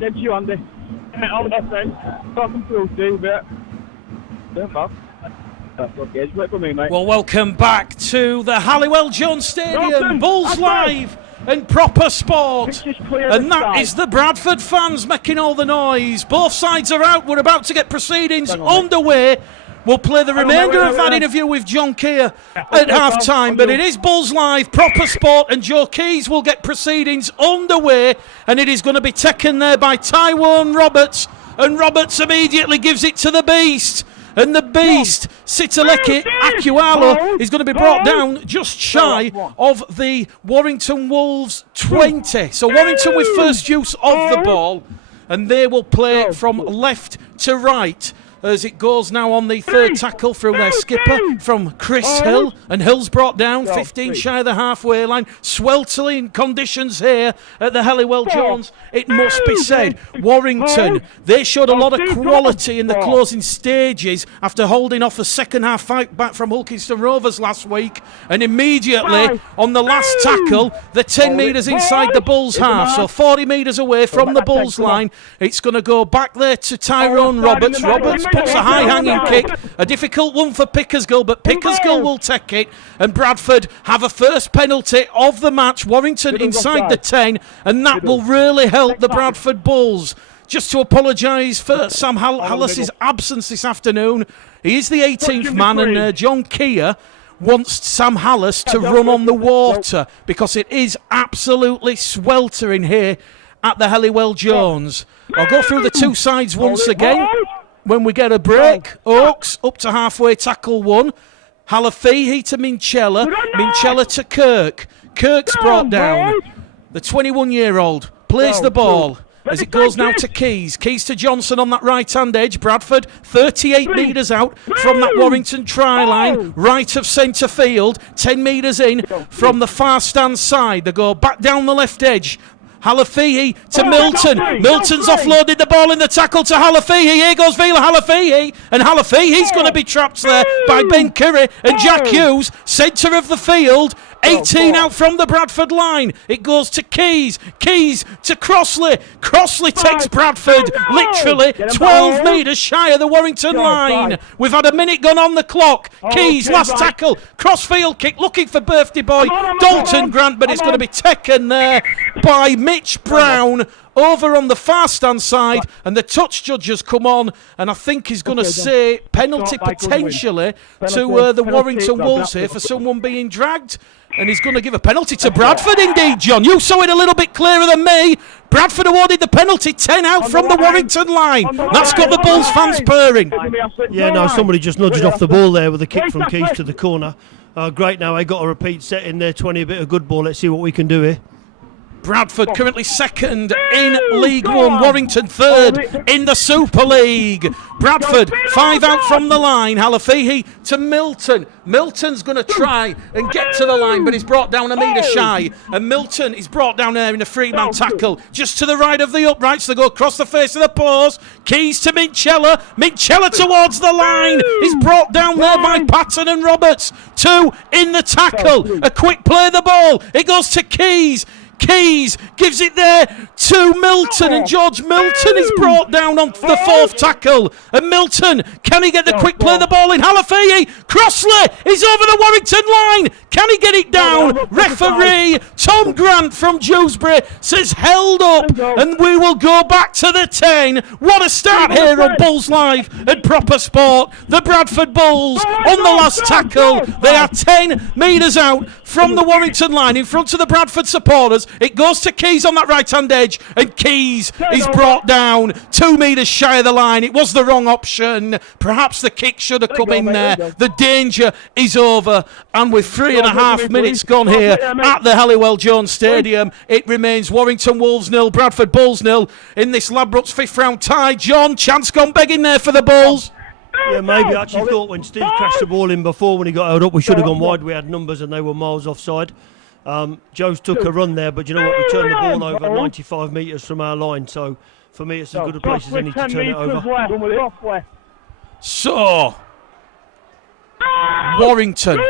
Same to you, Andy. All the best, friends. Talking through, Steve, yeah. That's okay. Just wait for me, mate. Well, welcome back to the Halliwell Jones Stadium. Bulls live and proper sport. And that is the Bradford fans making all the noise. Both sides are out. We're about to get proceedings underway. We'll play the remainder of that interview with John Keir at half-time. But it is Bulls live, proper sport, and Joe Keys will get proceedings underway. And it is going to be taken there by Tyrone Roberts. And Roberts immediately gives it to the Beast. And the Beast, Sitaleki Akualo, is going to be brought down just shy of the Warrington Wolves 20. So Warrington with first use of the ball, and they will play from left to right as it goes now on the third tackle through their skipper from Chris Hill. And Hill's brought down 15 shy of the halfway line. Sweltering conditions here at the Halliwell Jones, it must be said. Warrington, they showed a lot of quality in the closing stages after holding off a second half fight back from Hulkinston Rovers last week. And immediately on the last tackle, they're 10 metres inside the Bulls half, so 40 metres away from the Bulls line. It's going to go back there to Tyrone Roberts. Roberts puts a high-hanging kick, a difficult one for Pickersgill, but Pickersgill will take it, and Bradford have a first penalty of the match. Warrington inside the 10, and that will really help the Bradford Bulls. Just to apologise for Sam Hallis's absence this afternoon. He is the 18th man, and John Keir wants Sam Hallis to run on the water because it is absolutely sweltering here at the Halliwell Jones. I'll go through the two sides once again. When we get a break, Oakes up to halfway, tackle one. Halafihi to Minchella. Minchella to Kirk. Kirk's brought down. The 21-year-old plays the ball as it goes now to Keys. Keys to Johnson on that right-hand edge. Bradford 38 metres out from that Warrington try line. Right of centre field. 10 metres in from the far stand side. They go back down the left edge. Halafihi to Milton. Milton's offloaded the ball in the tackle to Halafihi. Here goes Vila Halafihi. And Halafihi's going to be trapped there by Ben Curry and Jack Hughes. Centre of the field. 18 out from the Bradford line. It goes to Keys. Keys to Crossley. Crossley takes Bradford literally 12 metres shy of the Warrington line. We've had a minute gone on the clock. Keys, last tackle. Crossfield kick looking for birthday boy Dalton Grant, but it's going to be taken there by Mitch Brown over on the far stand side, and the touch judge has come on, and I think he's going to say penalty potentially to the Warrington Wolves here for someone being dragged, and he's going to give a penalty to Bradford indeed, John. You saw it a little bit clearer than me. Bradford awarded the penalty, 10 out from the Warrington line. That's got the Bulls fans purring. Yeah, no, somebody just nudged off the ball there with a kick from Keys to the corner. Great, now I got a repeat set in there, 20, a bit of good ball. Let's see what we can do here. Bradford currently second in League One, Warrington third in the Super League. Bradford 5 out from the line. Halafihi to Milton. Milton's going to try and get to the line, but he's brought down a metre shy. And Milton is brought down there in a three-man tackle just to the right of the uprights. They go across the face of the post. Keys to Minchella. Minchella towards the line. He's brought down there by Patton and Roberts. 2 in the tackle. A quick play of the ball. It goes to Keys. Keys gives it there to Milton, and George Milton is brought down on the fourth tackle. And Milton, can he get the quick play of the ball in? Halafihi, Crossley is over the Warrington line. Can he get it down? Referee Tom Grant from Dewsbury says held up, and we will go back to the 10. What a start here on Bulls Live and Proper Sport. The Bradford Bulls on the last tackle. They are 10 metres out from the Warrington line in front of the Bradford supporters. It goes to Keys on that right-hand edge, and Keys is brought down 2 metres shy of the line. It was the wrong option. Perhaps the kick should have come in there. The danger is over, and with 3.5 minutes gone here at the Halliwell Jones Stadium, it remains Warrington Wolves 0, Bradford Bulls 0 in this Ladbrokes 5th round tie. John, chance gone begging there for the Bulls. Yeah, maybe. I actually thought when Steve crashed the ball in before, when he got held up, we should have gone wide. We had numbers and they were miles offside. Joe's took a run there, but you know what? We turned the ball over 95 metres from our line, so for me it's as good a place as any to turn it over. So, Warrington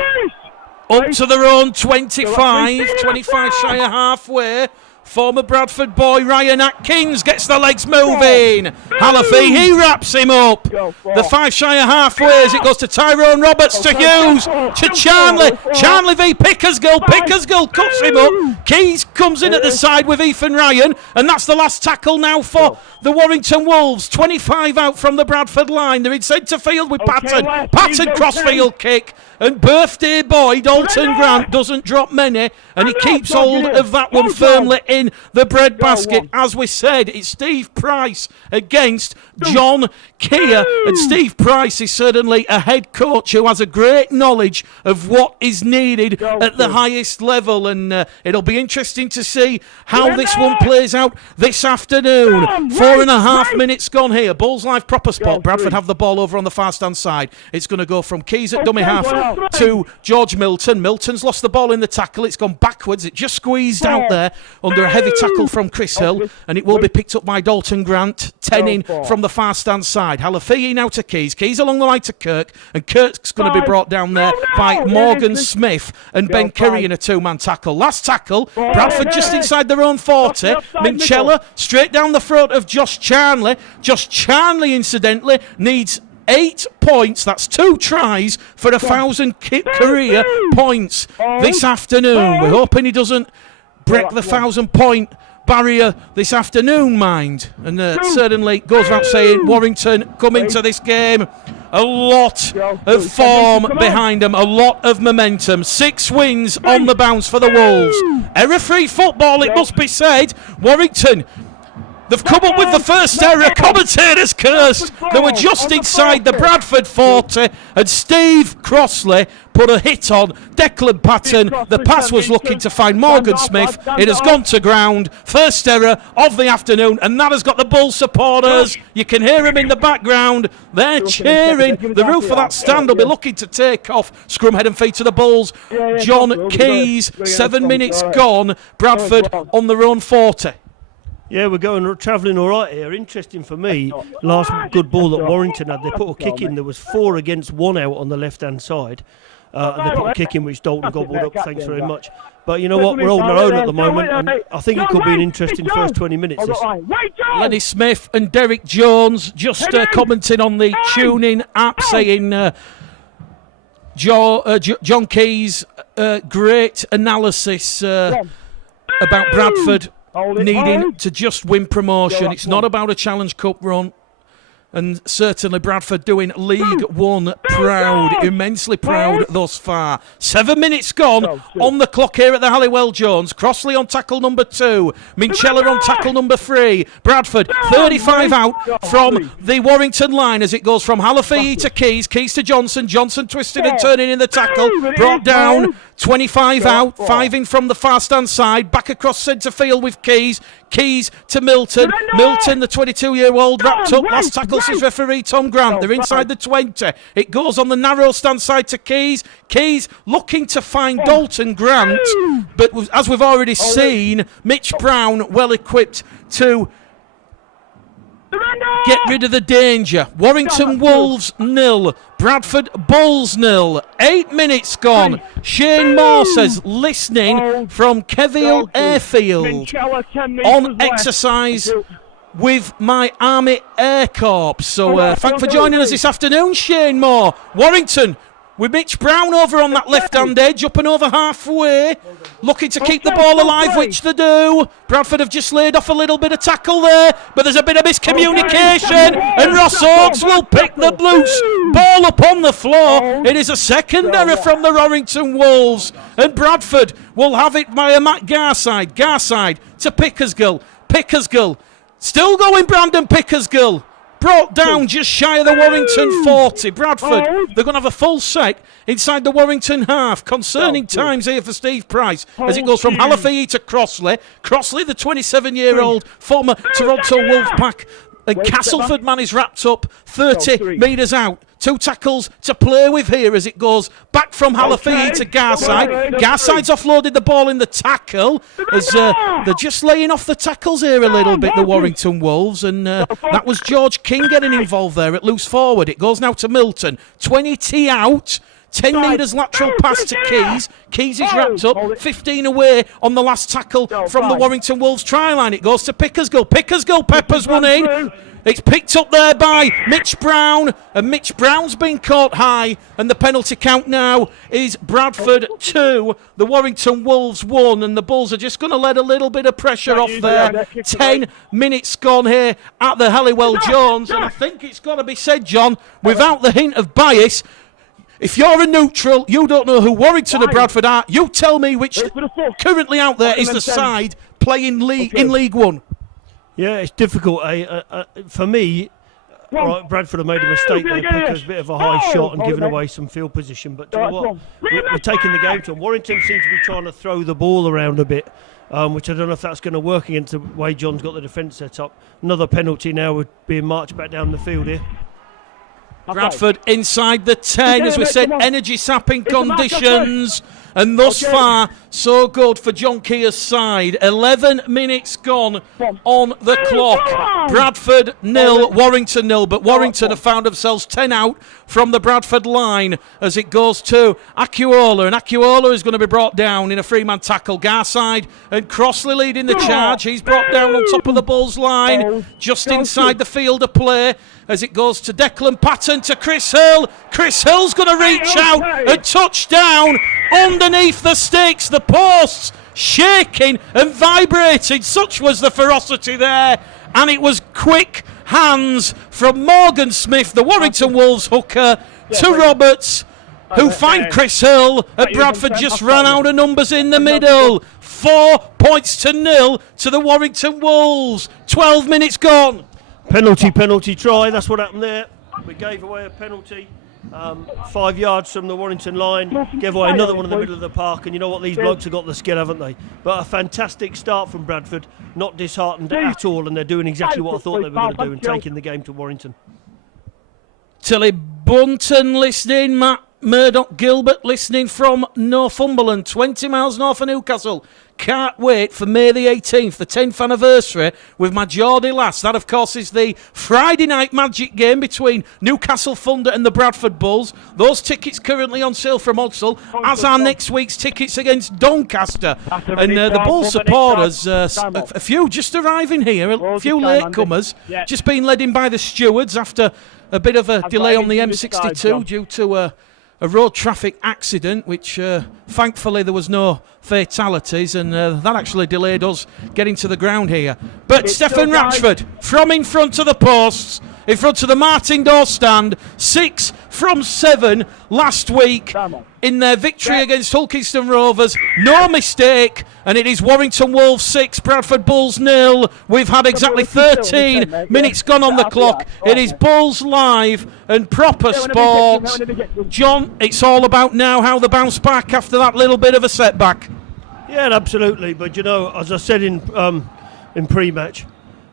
up to their own 25 shy of halfway. Former Bradford boy Ryan Atkins gets the legs moving. Halafi, he wraps him up. The 5 shy of halfway as it goes to Tyrone Roberts, to Hughes, to Charnley. Charnley v Pickersgill. Pickersgill cuts him up. Keys comes in at the side with Ethan Ryan, and that's the last tackle now for the Warrington Wolves. 25 out from the Bradford line. They're in centre field with Patton. Patton crossfield kick. And birthday boy Dalton Grant doesn't drop many, and he keeps hold of that one firmly in the breadbasket. As we said, it's Steve Price against John Keir, and Steve Price is certainly a head coach who has a great knowledge of what is needed at the highest level, and it'll be interesting to see how this one plays out this afternoon. 4.5 minutes gone here. Bulls Live Proper Sport. Bradford have the ball over on the far stand side. It's going to go from Keys at dummy half to George Milton. Milton's lost the ball in the tackle. It's gone backwards. It just squeezed out there under a heavy tackle from Chris Hill, and it will be picked up by Dalton Grant. 10 in from the far stand side. Halafi now to Keys. Keys along the line to Kirk, and Kirk's going to be brought down there by Morgan Smith and Ben Curry in a 2-man tackle. Last tackle, Bradford just inside their own 40. Minchella straight down the throat of Josh Charnley. Josh Charnley, incidentally, needs 8 points. That's 2 tries for 1,000 career points this afternoon. We're hoping he doesn't break the 1,000 point barrier this afternoon, mind. And certainly goes without saying, Warrington come into this game a lot of form behind them, a lot of momentum. 6 wins on the bounce for the Wolves. Error-free football, it must be said. Warrington, they've come up with the first error. Commentators cursed. They were just inside the Bradford 40, and Steve Crossley put a hit on Declan Patton. The pass was looking to find Morgan Smith. It has gone to ground. First error of the afternoon, and that has got the Bull supporters. You can hear them in the background. They're cheering. The roof of that stand will be looking to take off. Scrum head and feet to the Bulls. John Keys, 7 minutes gone. Bradford on their own 40. Yeah, we're travelling all right here. Interesting for me, last good ball that Warrington had, they put a kick in. There was 4 against 1 out on the left-hand side. And they put a kick in which Dalton gobbled up, thanks very much. But you know what, we're holding our own at the moment, and I think it could be an interesting first 20 minutes. Lenny Smith and Derek Jones just commenting on the tune-in app, saying John Keys, great analysis about Bradford needing to just win promotion. It's not about a Challenge Cup run. And certainly Bradford doing League One proud, immensely proud thus far. 7 minutes gone on the clock here at the Halliwell Jones. Crossley on tackle number 2. Minchella on tackle number 3. Bradford 35 out from the Warrington line as it goes from Halafi to Keys. Keys to Johnson. Johnson twisted and turning in the tackle. Brought down. 25 out, 5 in from the far stand side, back across centre field with Keys. Keys to Milton. Milton, the 22-year-old, wrapped up. Last tackle says referee Tom Grant. They're inside the 20. It goes on the narrow stand side to Keys. Keys looking to find Dalton Grant, but as we've already seen, Mitch Brown well equipped to get rid of the danger. Warrington Wolves 0, Bradford Bulls 0. 8 minutes gone. Shane Moore says, listening from Kevill Airfield on exercise with my Army Air Corps. So thanks for joining us this afternoon, Shane Moore. Warrington with Mitch Brown over on that left-hand edge, up and over halfway, looking to keep the ball alive, which they do. Bradford have just laid off a little bit of tackle there, but there's a bit of miscommunication, and Ross Oakes will pick the loose ball up on the floor. It is a second error from the Warrington Wolves, and Bradford will have it via Matt Garside. Garside to Pickersgill. Pickersgill, still going Brandon Pickersgill. Brought down just shy of the Warrington 40. Bradford, they're going to have a full set inside the Warrington half. Concerning times here for Steve Price as it goes from Halafi to Crossley. Crossley, the 27-year-old former Toronto Wolfpack. And Castleford man is wrapped up 30 metres out. 2 tackles to play with here as it goes back from Halafi to Garside. Garside's offloaded the ball in the tackle as they're just laying off the tackles here a little bit, the Warrington Wolves. And that was George King getting involved there at loose forward. It goes now to Milton. 20 out. 10 metres lateral pass to Keys. Keys is wrapped up. 15 away on the last tackle from the Warrington Wolves try line. It goes to Pickersgill. Pepper's one in. It's picked up there by Mitch Brown, and Mitch Brown's been caught high, and the penalty count now is Bradford 2, the Warrington Wolves 1, and the Bulls are just going to let a little bit of pressure off there. 10 minutes gone here at the Halliwell Jones, and I think it's got to be said, John, without the hint of bias, if you're a neutral, you don't know who Warrington or Bradford are, you tell me which currently out there is the side playing in League One. Yeah, it's difficult. For me, right, Bradford have made a mistake there. Picker's a bit of a high shot and giving away some field position. But do you know what? We're taking the game to them. Warrington seem to be trying to throw the ball around a bit, which I don't know if that's going to work against the way John's got the defence set up. Another penalty now with being marched back down the field here. Bradford inside the 10, as we said, energy-sapping conditions. And thus far, so good for John Keir's side. 11 minutes gone on the clock. Bradford 0, Warrington 0. But Warrington have found themselves 10 out from the Bradford line as it goes to Akuola. And Akuola is going to be brought down in a three-man tackle. Garside and Crossley leading the charge. He's brought down on top of the Bulls line, just inside the field of play, as it goes to Declan Patton to Chris Hill. Chris Hill's going to reach out and touch down underneath the sticks, the posts shaking and vibrating. Such was the ferocity there, and it was quick hands from Morgan Smith, the Warrington Wolves hooker, to Roberts, who find Chris Hill. At Bradford just ran out of numbers in the middle. 4 points to 0 to the Warrington Wolves. 12 minutes gone. Penalty try, that's what happened there. We gave away a penalty 5 yards from the Warrington line, gave away another one in the middle of the park, and you know what, these blokes have got the skill, haven't they? But a fantastic start from Bradford, not disheartened at all, and they're doing exactly what I thought they were going to do and taking the game to Warrington. Tilly Bunton listening, Matt Murdoch Gilbert listening from Northumberland, 20 miles north of Newcastle. Can't wait for May the 18th, the 10th anniversary with my Geordie lass. That, of course, is the Friday night magic game between Newcastle Thunder and the Bradford Bulls. Those tickets currently on sale from Odsal, as are next week's tickets against Doncaster. And the Bulls supporters, a few just arriving here, a few latecomers, just being led in by the stewards after a bit of a delay on the M62 due to a road traffic accident, which thankfully there was no fatalities, and that actually delayed us getting to the ground here. But Stefan Ratchford from in front of the posts, in front of the Martin Door stand, 6 from 7 last week in their victory against Hull Kingston Rovers. No mistake, and it is Warrington Wolves 6, Bradford Bulls 0. We've had exactly 13 minutes gone on the clock. It is Bulls Live and Proper Sports. John, it's all about now how they bounce back after that little bit of a setback. Yeah, absolutely. But you know, as I said in pre-match,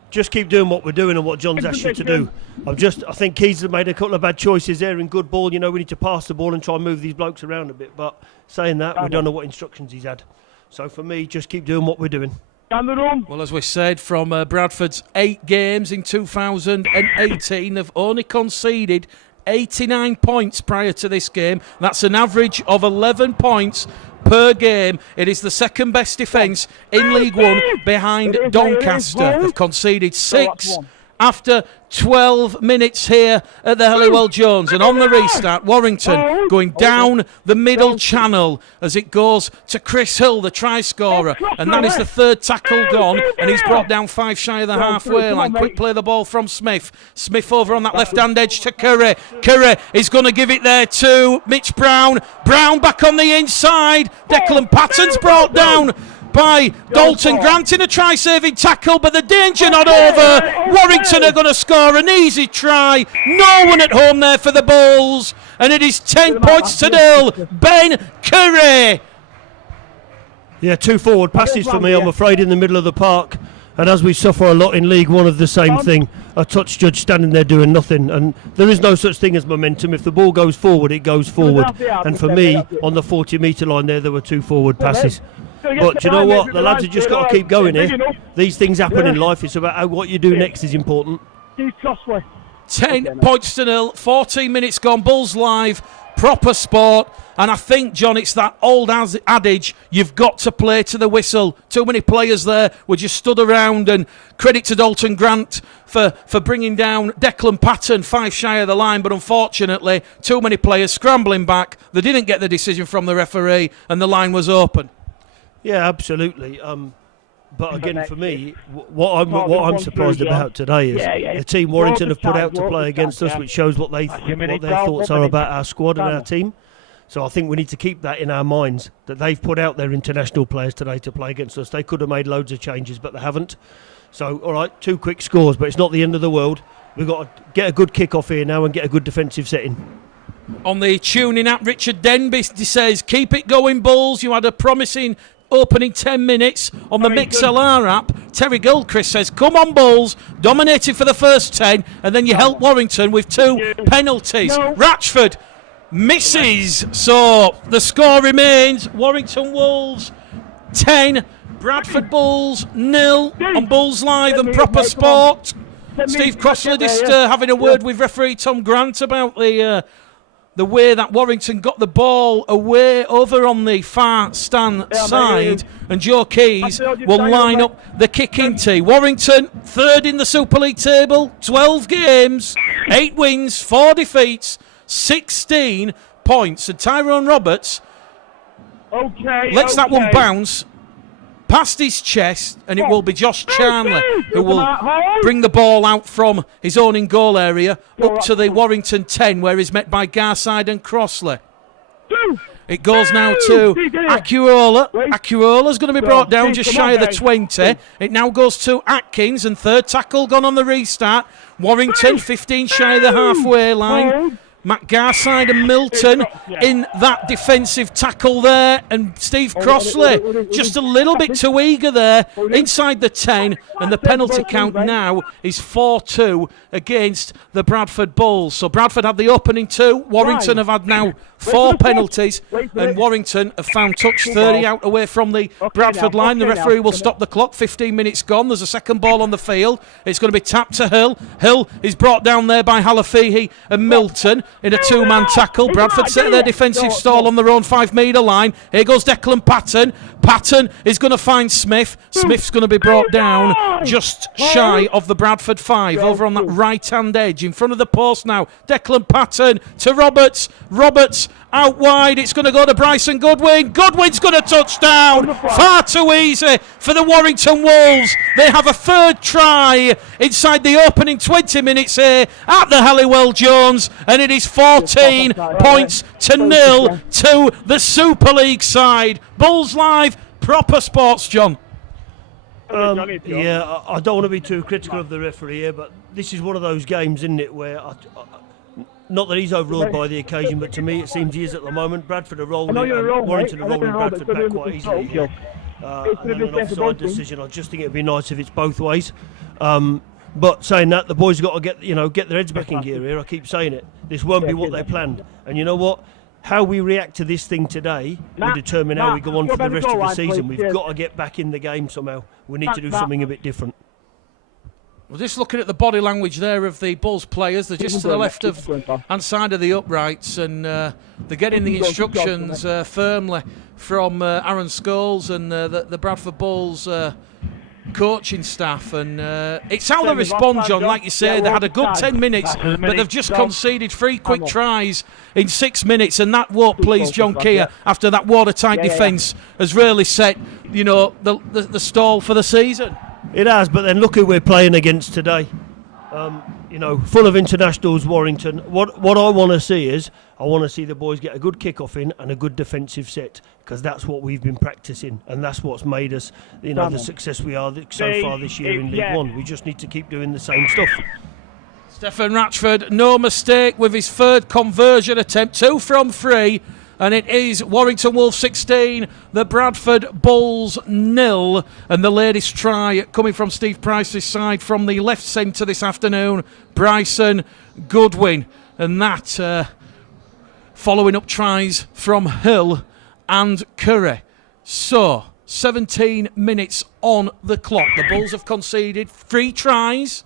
just keep doing what we're doing and what John's asked you to do. I think Keys have made a couple of bad choices there in good ball. You know, we need to pass the ball and try and move these blokes around a bit. But saying that, we don't know what instructions he's had. So for me, just keep doing what we're doing. Well, as we said, from Bradford's 8 games in 2018, they've only conceded 89 points prior to this game. That's an average of 11 points per game. It is the second best defence in League One behind Doncaster. They've conceded 6 after 12 minutes here at the Halliwell Jones. And on the restart, Warrington going down the middle channel as it goes to Chris Hill, the try scorer. And that is the third tackle gone, and he's brought down 5 shy of the halfway line. Quick play the ball from Smith. Smith over on that left-hand edge to Curry. Curry is going to give it there to Mitch Brown. Brown back on the inside. Declan Patton's brought down by Dalton Grant in a try-saving tackle, but the danger not over. Warrington are going to score an easy try. No one at home there for the Bulls, and it is 10 points to 0. Ben Curry. Yeah, 2 forward passes for me, I'm afraid, in the middle of the park. And as we suffer a lot in League One of the same thing, a touch judge standing there doing nothing. And there is no such thing as momentum. If the ball goes forward, it goes forward. And for me, on the 40-metre line there were 2 forward passes. But do you know what? The lads have just got to keep going here. These things happen in life. It's about what you do next is important. 10 points to 0, 14 minutes gone. Bulls Live, proper sport. And I think, John, it's that old adage, you've got to play to the whistle. Too many players there were just stood around, and credit to Dalton Grant for bringing down Declan Patton 5 shy of the line, but unfortunately, too many players scrambling back. They didn't get the decision from the referee, and the line was open. Yeah, absolutely. But again, for me, what I'm surprised about today is the team Warrington have put out to play against us, which shows what their thoughts are about our squad and our team. So I think we need to keep that in our minds, that they've put out their international players today to play against us. They could have made loads of changes, but they haven't. So, all right, 2 quick scores, but it's not the end of the world. We've got to get a good kick-off here now and get a good defensive setting. On the tuning app, Richard Denby says, keep it going, Bulls. You had a promising opening 10 minutes. On the MixLR app, Terry Gilchrist says, come on, Bulls. Dominated for the first 10, and then you helped Warrington with 2 penalties. Ratchford misses, so the score remains Warrington Wolves 10, Bradford Bulls 0 on Bulls Live and Proper Sport. Steve Crossley just having a word with referee Tom Grant about the way that Warrington got the ball away over on the far stand side, and Joe Keys will line up the kicking tee. Warrington, 3rd in the Super League table, 12 games, 8 wins, 4 defeats, 16 points. And Tyrone Roberts lets that one bounce past his chest, and it will be Josh Charnley who will bring the ball out from his own in-goal area up to the Warrington 10, where he's met by Garside and Crossley. It goes now to Acquiola. Acquiola's going to be brought down just shy of the 20. It now goes to Atkins, and 3rd tackle gone on the restart. Warrington 15 shy of the halfway line. Matt Garside and Milton in that defensive tackle there, and Steve Crossley just a little bit too eager there inside the 10, and the penalty count now is 4-2 against the Bradford Bulls. So Bradford had the opening 2, Warrington have had now 4 penalties, and Warrington have found touch 30 out away from the Bradford line. The referee will stop the clock, 15 minutes gone. There's a second ball on the field. It's going to be tapped to Hill. Hill is brought down there by Halafihi and Milton in a 2-man tackle. Bradford set their defensive stall on their own 5-metre line. Here goes Declan Patton. Patton is going to find Smith. Smith's going to be brought down just shy of the Bradford 5 over on that right-hand edge in front of the post now. Declan Patton to Roberts. Roberts out wide. It's going to go to Bryson Goodwin. Goodwin's going to touch down. Far too easy for the Warrington Wolves. They have a 3rd try inside the opening 20 minutes here at the Halliwell Jones, and it is 14 points to 0 to the Super League side. Bulls Live, Proper Sports, John. Yeah, I don't want to be too critical of the referee here, but this is one of those games, isn't it, where not that he's overruled by the occasion, but to me it seems he is at the moment. Bradford are rolling, Warrington are rolling Bradford back quite easily here. And then an offside decision. I just think it'd be nice if it's both ways. But saying that, the boys have got to get their heads back in gear here. I keep saying it. This won't be what they planned. And you know what? How we react to this thing today will determine how we go on for the rest of the season. We've got to get back in the game somehow. We need to do something a bit different. Well, just looking at the body language there of the Bulls players, they're just to the left of hand side of the uprights, and they're getting the instructions firmly from Aaron Scholes and the Bradford Bulls coaching staff, and it's how they respond, John. Like you say, they had a good 10 minutes, but they've just conceded 3 quick tries in 6 minutes, and that won't please John Keir after that watertight defence has really set, the stall for the season. It has, but then look who we're playing against today. Full of internationals, Warrington. What I want to see is, I want to see the boys get a good kick-off in and a good defensive set, because that's what we've been practicing, and that's what's made us, the success we are so far this year in League One. We just need to keep doing the same stuff. Stefan Ratchford, no mistake with his 3rd conversion attempt, 2 from 3. And it is Warrington Wolves 16, the Bradford Bulls 0. And the latest try coming from Steve Price's side from the left centre this afternoon, Bryson Goodwin. And that following up tries from Hill and Curry. So, 17 minutes on the clock. The Bulls have conceded 3 tries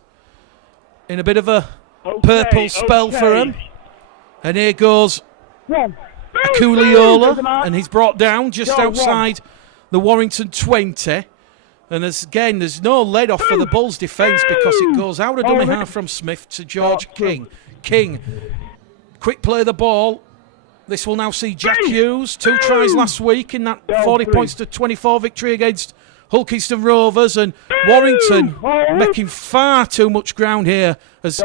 in a bit of a purple spell for them. And here goes Akuliola, and he's brought down just outside the Warrington 20. And there's no lead off for the Bulls defence because it goes out of dummy half from Smith to George King. King, quick play the ball. This will now see Jack Hughes, 2 tries last week in that 40 points to 24 victory against Hulkeston Rovers, and Warrington making far too much ground here as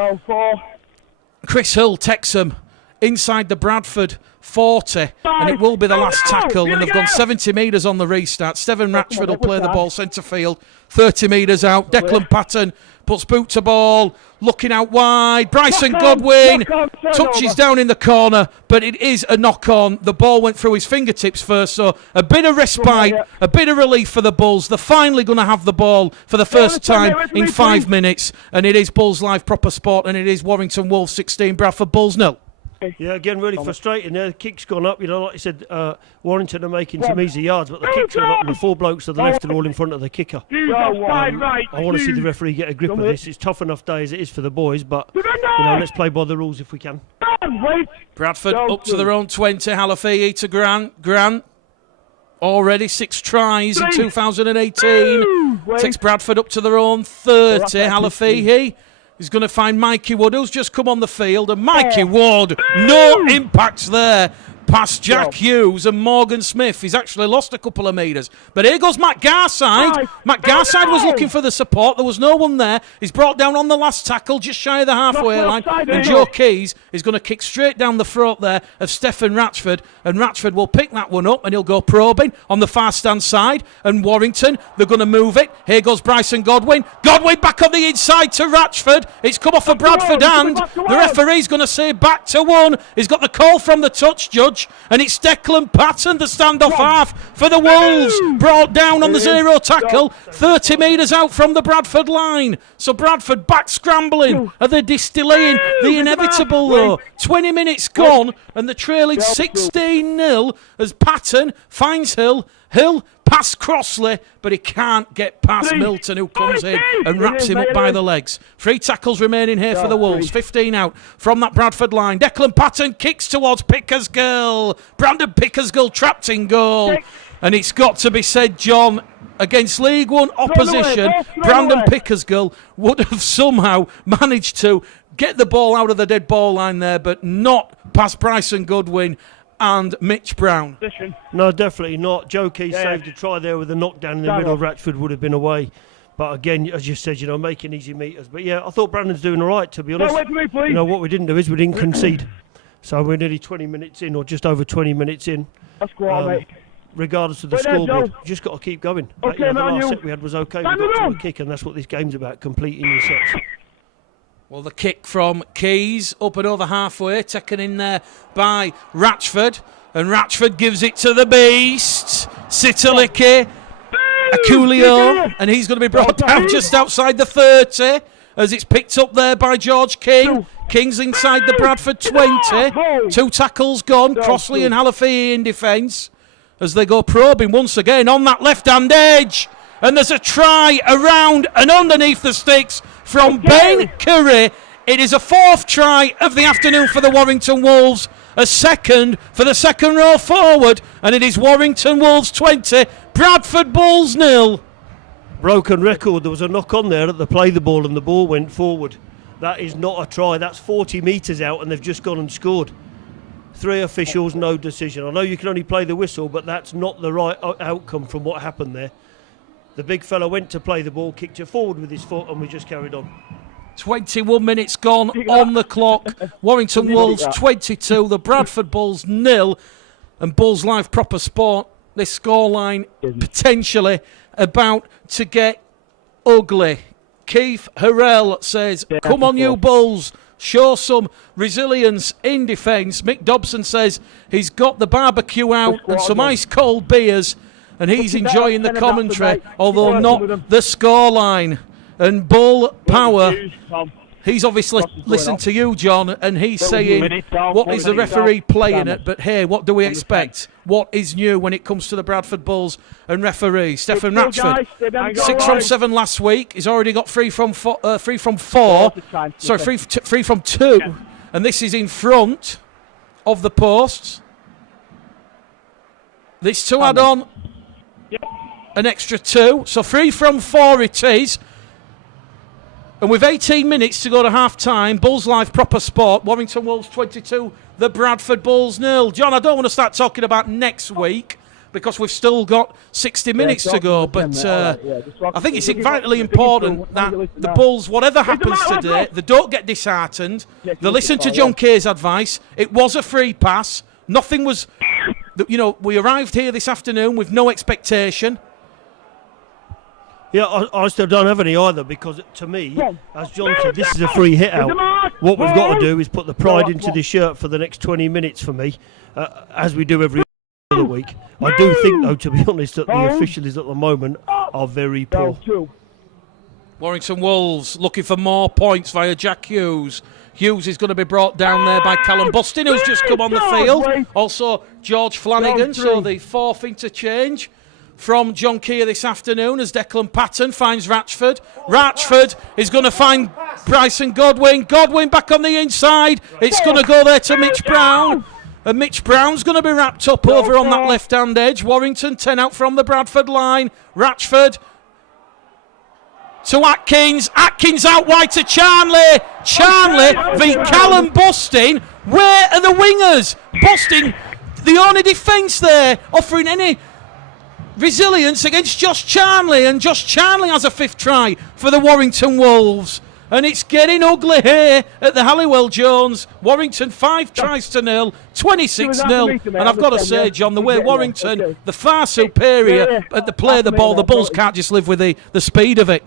Chris Hill takes them inside the Bradford 40, and it will be the last tackle, and they've gone 70 metres on the restart. Steven Ratchford will play the ball centre field, 30 metres out. Declan Patton puts boot to ball, looking out wide. Bryson Godwin touches down in the corner, but it is a knock-on. The ball went through his fingertips first, so a bit of respite, a bit of relief for the Bulls. They're finally going to have the ball for the first time in 5 minutes, and it is Bulls Live Proper Sport, and it is Warrington Wolves 16, Bradford Bulls 0. Yeah, again, really frustrating. The kick's gone up. You know, like you said, Warrington are making some easy yards, but the kick's gone up, and the 4 blokes to the left are all in front of the kicker. I want to see the referee get a grip of this. It's tough enough day as it is for the boys, but let's play by the rules if we can. Bradford up to their own 20. Halafei to Grant. Grant already 6 tries in 2018. Takes Bradford up to their own 30. Halafei. He's going to find Mikey Wood, who's just come on the field. And Mikey Wood, no impacts there. Past Jack Hughes and Morgan Smith. He's actually lost a couple of metres. But here goes Matt Garside. Matt Garside was looking for the support. There was no one there. He's brought down on the last tackle, just shy of the halfway line. And Joe Keys is going to kick straight down the throat there of Stephen Ratchford. And Ratchford will pick that one up and he'll go probing on the far stand side. And Warrington, they're going to move it. Here goes Bryson Godwin. Godwin back on the inside to Ratchford. It's come off a Bradford hand. The referee's going to say back to 1. He's got the call from the touch judge. And it's Declan Patton, the standoff half for the Wolves. Brought down on the 0 tackle, 30 metres out from the Bradford line. So Bradford back scrambling. Are they delaying the inevitable though? 20 minutes gone and the trailing 16-0 as Patton finds Hill. Hill past Crossley, but he can't get past Milton, who comes in and wraps him up by the legs. 3 tackles remaining here for the Wolves. 15 out from that Bradford line. Declan Patton kicks towards Pickersgill. Brandon Pickersgill trapped in goal. And it's got to be said, John, against League One opposition, Brandon Pickersgill would have somehow managed to get the ball out of the dead ball line there, but not past Bryson Godwin and Mitch Brown. No, definitely not. Joe Keys saved a try there with a knockdown in the middle. Ratchford would have been away. But again, as you said, making easy meters. But yeah, I thought Brandon's doing all right, to be honest. What we didn't do is we didn't concede. So we're nearly 20 minutes in, or just over 20 minutes in. That's great, mate. Regardless of the scoreboard, you just got to keep going. The last set we had was okay. We got to a kick, and that's what this game's about, completing your sets. Well, the kick from Keys up and over halfway, taken in there by Ratchford. And Ratchford gives it to the beast, Sitalicki, Akulio, and he's going to be brought down just outside the 30 as it's picked up there by George King. King's inside the Bradford 20. 2 tackles gone, Crossley and Halafei in defence as they go probing once again on that left-hand edge. And there's a try around and underneath the sticks from Ben Curry. It is a 4th try of the afternoon for the Warrington Wolves. A second for the second row forward. And it is Warrington Wolves 20, Bradford Bulls 0. Broken record. There was a knock on there at the play the ball and the ball went forward. That is not a try. That's 40 metres out and they've just gone and scored. 3 officials, no decision. I know you can only play the whistle, but that's not the right outcome from what happened there. The big fella went to play the ball, kicked it forward with his foot, and we just carried on. 21 minutes gone on the clock. Warrington Wolves 22, the Bradford Bulls 0. And Bulls Live Proper Sport, this scoreline potentially about to get ugly. Keith Harrell says, come on you Bulls, show some resilience in defence. Mick Dobson says he's got the barbecue out and some ice cold beers. And he's enjoying the commentary, although not the scoreline. And Bull Power, he's obviously listened to you, John, and he's saying, what is the referee playing at? But hey, what do we expect? What is new when it comes to the Bradford Bulls and referee? Stephen Ratchford, 6 from 7 last week. He's already got 3 from 4. Sorry, 3 from 2. And this is in front of the posts. This to add on an extra 2. So 3 from 4 it is. And with 18 minutes to go to half-time, Bulls Live Proper Sport, Warrington Wolves 22, the Bradford Bulls 0. John, I don't want to start talking about next week because we've still got 60 minutes to go, but I think it's vitally important that the Bulls, whatever happens today, they don't get disheartened. They listen to John Kay's advice. It was a free pass. Nothing was, we arrived here this afternoon with no expectation. Yeah, I still don't have any either because, to me, as John said, this is a free hit out. What we've got to do is put the pride into the shirt for the next 20 minutes for me, as we do every other week. I do think, though, to be honest, that the officials at the moment are very poor. Warrington Wolves looking for more points via Jack Hughes. Hughes is going to be brought down there by Callum Bustin, who's just come on the field. Also, George Flanagan, so the 4th interchange from John Keir this afternoon as Declan Patton finds Ratchford. Ratchford is going to find Bryson Godwin. Godwin back on the inside. It's going to go there to Mitch Brown. And Mitch Brown's going to be wrapped up over on that left-hand edge. Warrington 10 out from the Bradford line. Ratchford to Atkins. Atkins out wide to Charnley. Charnley v Callum Bustin. Where are the wingers? Bustin, the only defence there, offering any resilience against Josh Charnley, and Josh Charnley has a 5th try for the Warrington Wolves, and it's getting ugly here at the Halliwell Jones. Warrington 5 tries to 0, 26-0, and I've got to say, John, the way Warrington, the far superior at the play of the ball, the Bulls can't just live with the speed of it.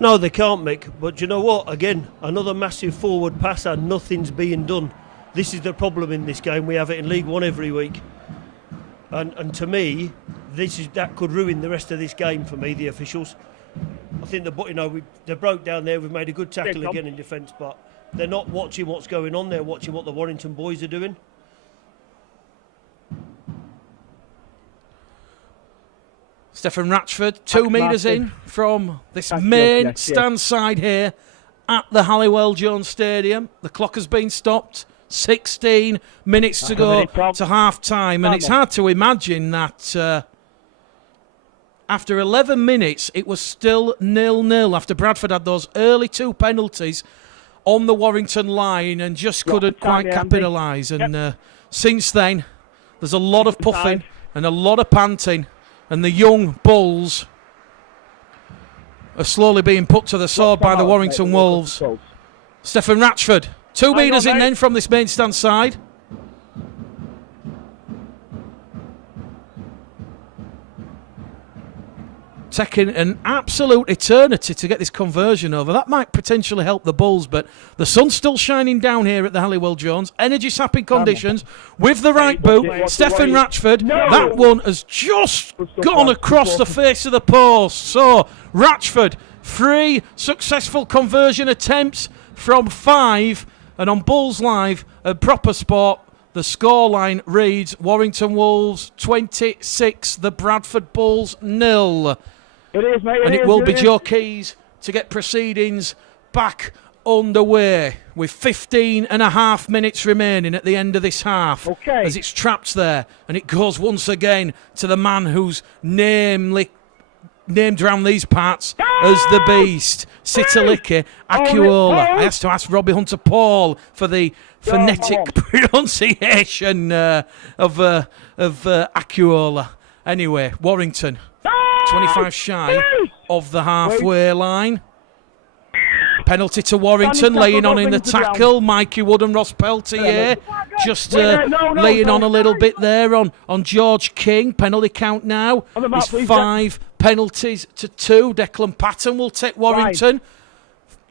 No, they can't, Mick, but you know what, again, another massive forward pass and nothing's being done. This is the problem in this game. We have it in League One every week. And to me, that could ruin the rest of this game for me, the officials. I think they broke down there. We've made a good tackle again in defence, but they're not watching what's going on. They're watching what the Warrington boys are doing. Stephen Ratchford, 2 metres in from this main stand side here at the Halliwell Jones Stadium. The clock has been stopped. 16 minutes to go to half-time, and it's hard to imagine that after 11 minutes it was still 0-0 after Bradford had those early 2 penalties on the Warrington line and just couldn't quite capitalise. And since then, there's a lot of puffing and a lot of panting, and the young Bulls are slowly being put to the sword by the Warrington Wolves. Stephen Ratchford, 2 metres in then from this main stand side. Taking an absolute eternity to get this conversion over. That might potentially help the Bulls, but the sun's still shining down here at the Halliwell Jones. Energy sapping conditions with the right boot. Stephen Ratchford, that one has just gone across the face of the post. So Ratchford, 3 successful conversion attempts from 5. And on Bulls Live and Proper Sport, the scoreline reads Warrington Wolves 26, the Bradford Bulls 0. It is, mate. And it will be Joe Keys to get proceedings back underway with 15 and a half minutes remaining at the end of this half. Okay. As it's trapped there. And it goes once again to the man who's named around these parts as the Beast, Sitaliki Akuola. I have to ask Robbie Hunter-Paul for the phonetic pronunciation of Akuola. Anyway, Warrington, 25 shy of the halfway line. Penalty to Warrington, laying on in the tackle. Mikey Wood and Ross Peltier just laying on a little bit there on George King. Penalty count now is 5 penalties to 2. Declan Patton will take Warrington.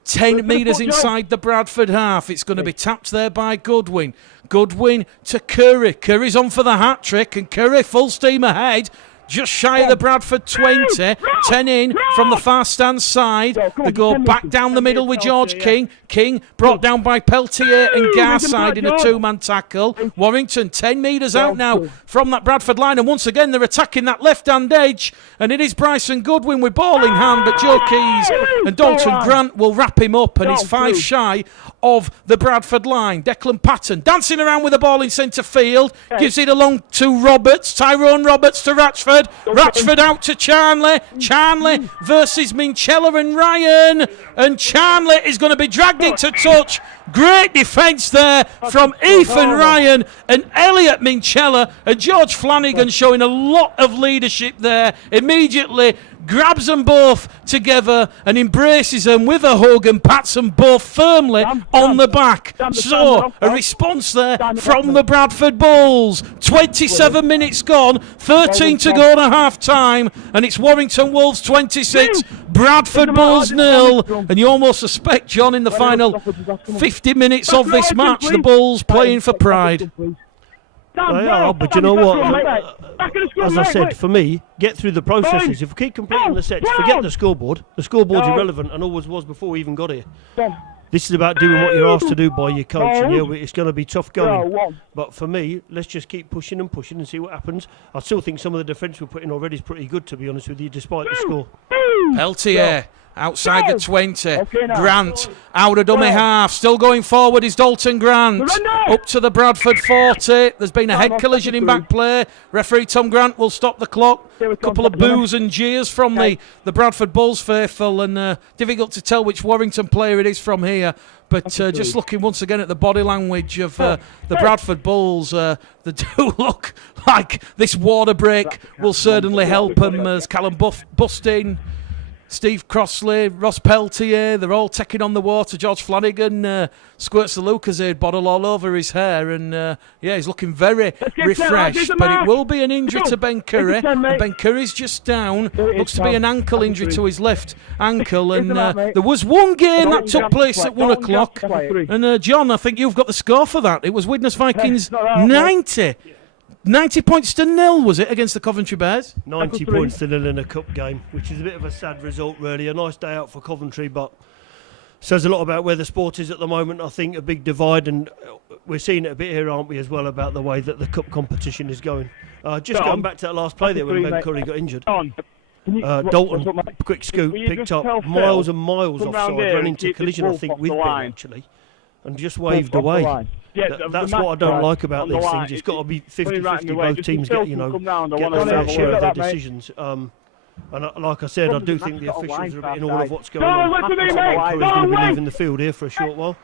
10 metres inside the Bradford half. It's going to be tapped there by Goodwin. Goodwin to Curry. Curry's on for the hat-trick, and Curry full steam ahead. just shy of the Bradford 20. 10 in from the far stand side. They go back down the middle with George King. King brought down by Peltier and Garside in a two-man tackle. Warrington 10 metres out now from that Bradford line, and once again they're attacking that left-hand edge, and it is Bryson Goodwin with ball in hand, but Joe Keys and Dalton Grant will wrap him up, and it's 5 shy of the Bradford line. Declan Patton dancing around with the ball in centre field, gives it along to Roberts, Tyrone Roberts to Ratchford, Ratchford out to Charnley, Charnley versus Minchella and Ryan, and Charnley is going to be dragged into touch. Great defence there from Ethan Ryan and Elliot Minchella, and George Flanagan showing a lot of leadership there. Immediately grabs them both together and embraces them with a hug and pats them both firmly on the back. So, a response there from the Bradford Bulls. 27 minutes gone, 13 to go to half-time, and it's Warrington Wolves 26, Bradford Bulls 0. And you almost suspect, John, in the final 50 minutes of this match, the Bulls playing for pride. They are, but you know what? As I said, for me, get through the processes. If we keep completing the sets, forget the scoreboard. The scoreboard's irrelevant and always was before we even got here. This is about doing what you're asked to do by your coach, and yeah, it's going to be tough going. But for me, let's just keep pushing and see what happens. I still think some of the defence we're putting already is pretty good, to be honest with you, despite the score. Peltier outside the 20. Grant out of dummy half. Still going forward is Dalton Grant. Up to the Bradford 40. There's been a head collision in back play. Referee Tom Grant will stop the clock. A couple of boos and jeers from the Bradford Bulls faithful, and difficult to tell which Warrington player it is from here. But just looking once again at the body language of the Bradford Bulls, they do look like this water break will certainly help them, as Callum Bustin, Steve Crossley, Ross Peltier, they're all taking on the water. George Flanagan squirts the Lucozade bottle all over his hair, and he's looking very refreshed. But it will be an injury to Ben Curry. And Ben Curry's just down. Looks to be an ankle injury to his left ankle. And there was one game that took place at 1 o'clock. And John, I think you've got the score for that. It was Widnes Vikings 90 points to 0, was it, against the Coventry Bears? 90 points to 0 in a cup game, which is a bit of a sad result, really. A nice day out for Coventry, but says a lot about where the sport is at the moment. I think a big divide, and we're seeing it a bit here, aren't we, as well, about the way that the cup competition is going. Just going back to that last play there when Ben Curry got injured. Dalton, quick scoop, picked up miles and miles offside, ran into collision, I think, with Ben, actually, and just waved away. That's what I don't like about these things. It's got to be 50-50. Both teams get their fair share of their decisions. And like I said, I do think the officials are a bit in all of what's going on. Curry's going to be leaving the field here for a short while.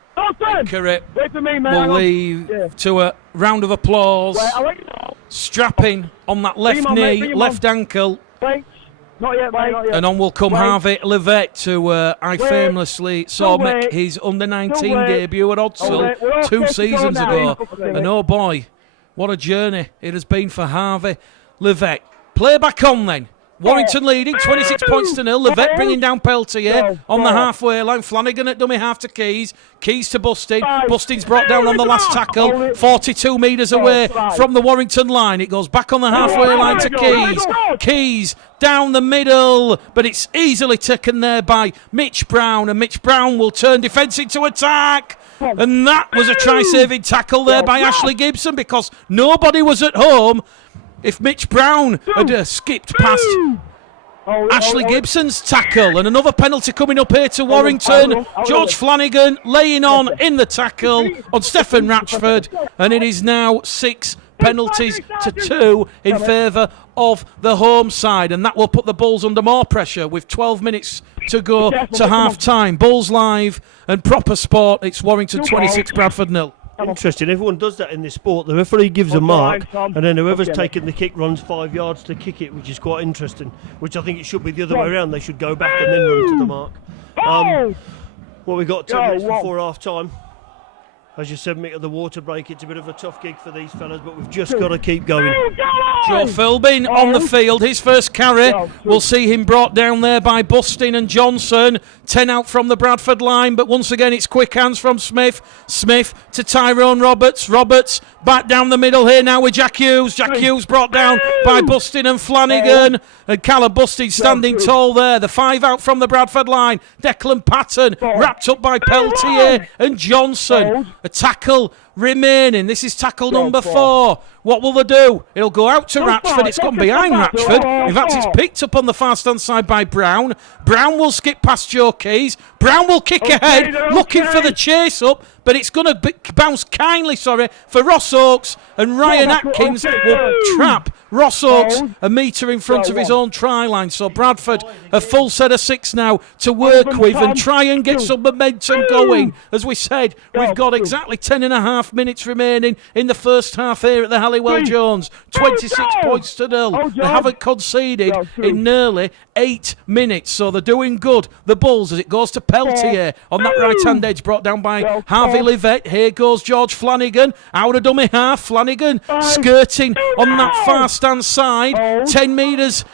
Curry will leave to a round of applause. Strapping on that left knee, left ankle. Not yet, mate. And on will come Harvey Levette, who I famously saw make his under-19 debut at Odsall 2 seasons ago. And oh boy, what a journey it has been for Harvey Levette. Play back on then. Warrington leading 26 points to 0. Levette bringing down Peltier on the halfway line. Flanagan at dummy half to Keys. Keys to Bustin. Bustin's brought down on the last tackle. 42 metres away from the Warrington line. It goes back on the halfway line to Keys. Keys down the middle, but it's easily taken there by Mitch Brown, and Mitch Brown will turn defence into attack. And that was a try-saving tackle there by Ashley Gibson, because nobody was at home. If Mitch Brown had skipped past Ashley Gibson's tackle. And another penalty coming up here to Warrington. George Flanagan laying on in the tackle on Stephen Ratchford, and it is now 6 penalties to 2 in favour of the home side, and that will put the Bulls under more pressure with 12 minutes to go to half-time. Bulls live and proper sport. It's Warrington 26, Bradford 0. Interesting, everyone does that in this sport. The referee gives a mark, and then whoever's taking the kick runs 5 yards to kick it, which is quite interesting, which I think it should be the other way around. They should go back and then run to the mark. Well, we got 10 minutes before half time. As you said, Mick, at the water break, it's a bit of a tough gig for these fellas, but we've just got to keep going. Joe Philbin on the field, his first carry. We'll see him brought down there by Bustin and Johnson. 10 out from the Bradford line, but once again it's quick hands from Smith. Smith to Tyrone Roberts. Roberts back down the middle here now with Jack Hughes. Jack Hughes brought down by Bustin and Flanagan. And Callum Bustin standing tall there. The 5 out from the Bradford line. Declan Patton wrapped up by Peltier and Johnson. A tackle remaining. This is tackle number 4. What will they do? It'll go out to Ratchford. It's gone behind Ratchford. In fact, it's picked up on the far stand side by Brown. Brown will skip past Joe Keys. Brown will kick ahead, looking for the chase up, but it's going to bounce kindly, for Ross Oakes, and Ryan Atkins will trap Ross Oakes a metre in front of his own try line. So Bradford, a full set of 6 now to work with and try and get some momentum going. As we said, we've got exactly 10.5 minutes remaining in the first half here at the Halliwell Jones. 26 points to 0. They haven't conceded in nearly 8 minutes, so they're doing good. The Bulls, as it goes to Peltier on that right-hand edge, brought down by Harvey Livett. Here goes George Flanagan, out of dummy half. Flanagan skirting on that far stand side. 10 metres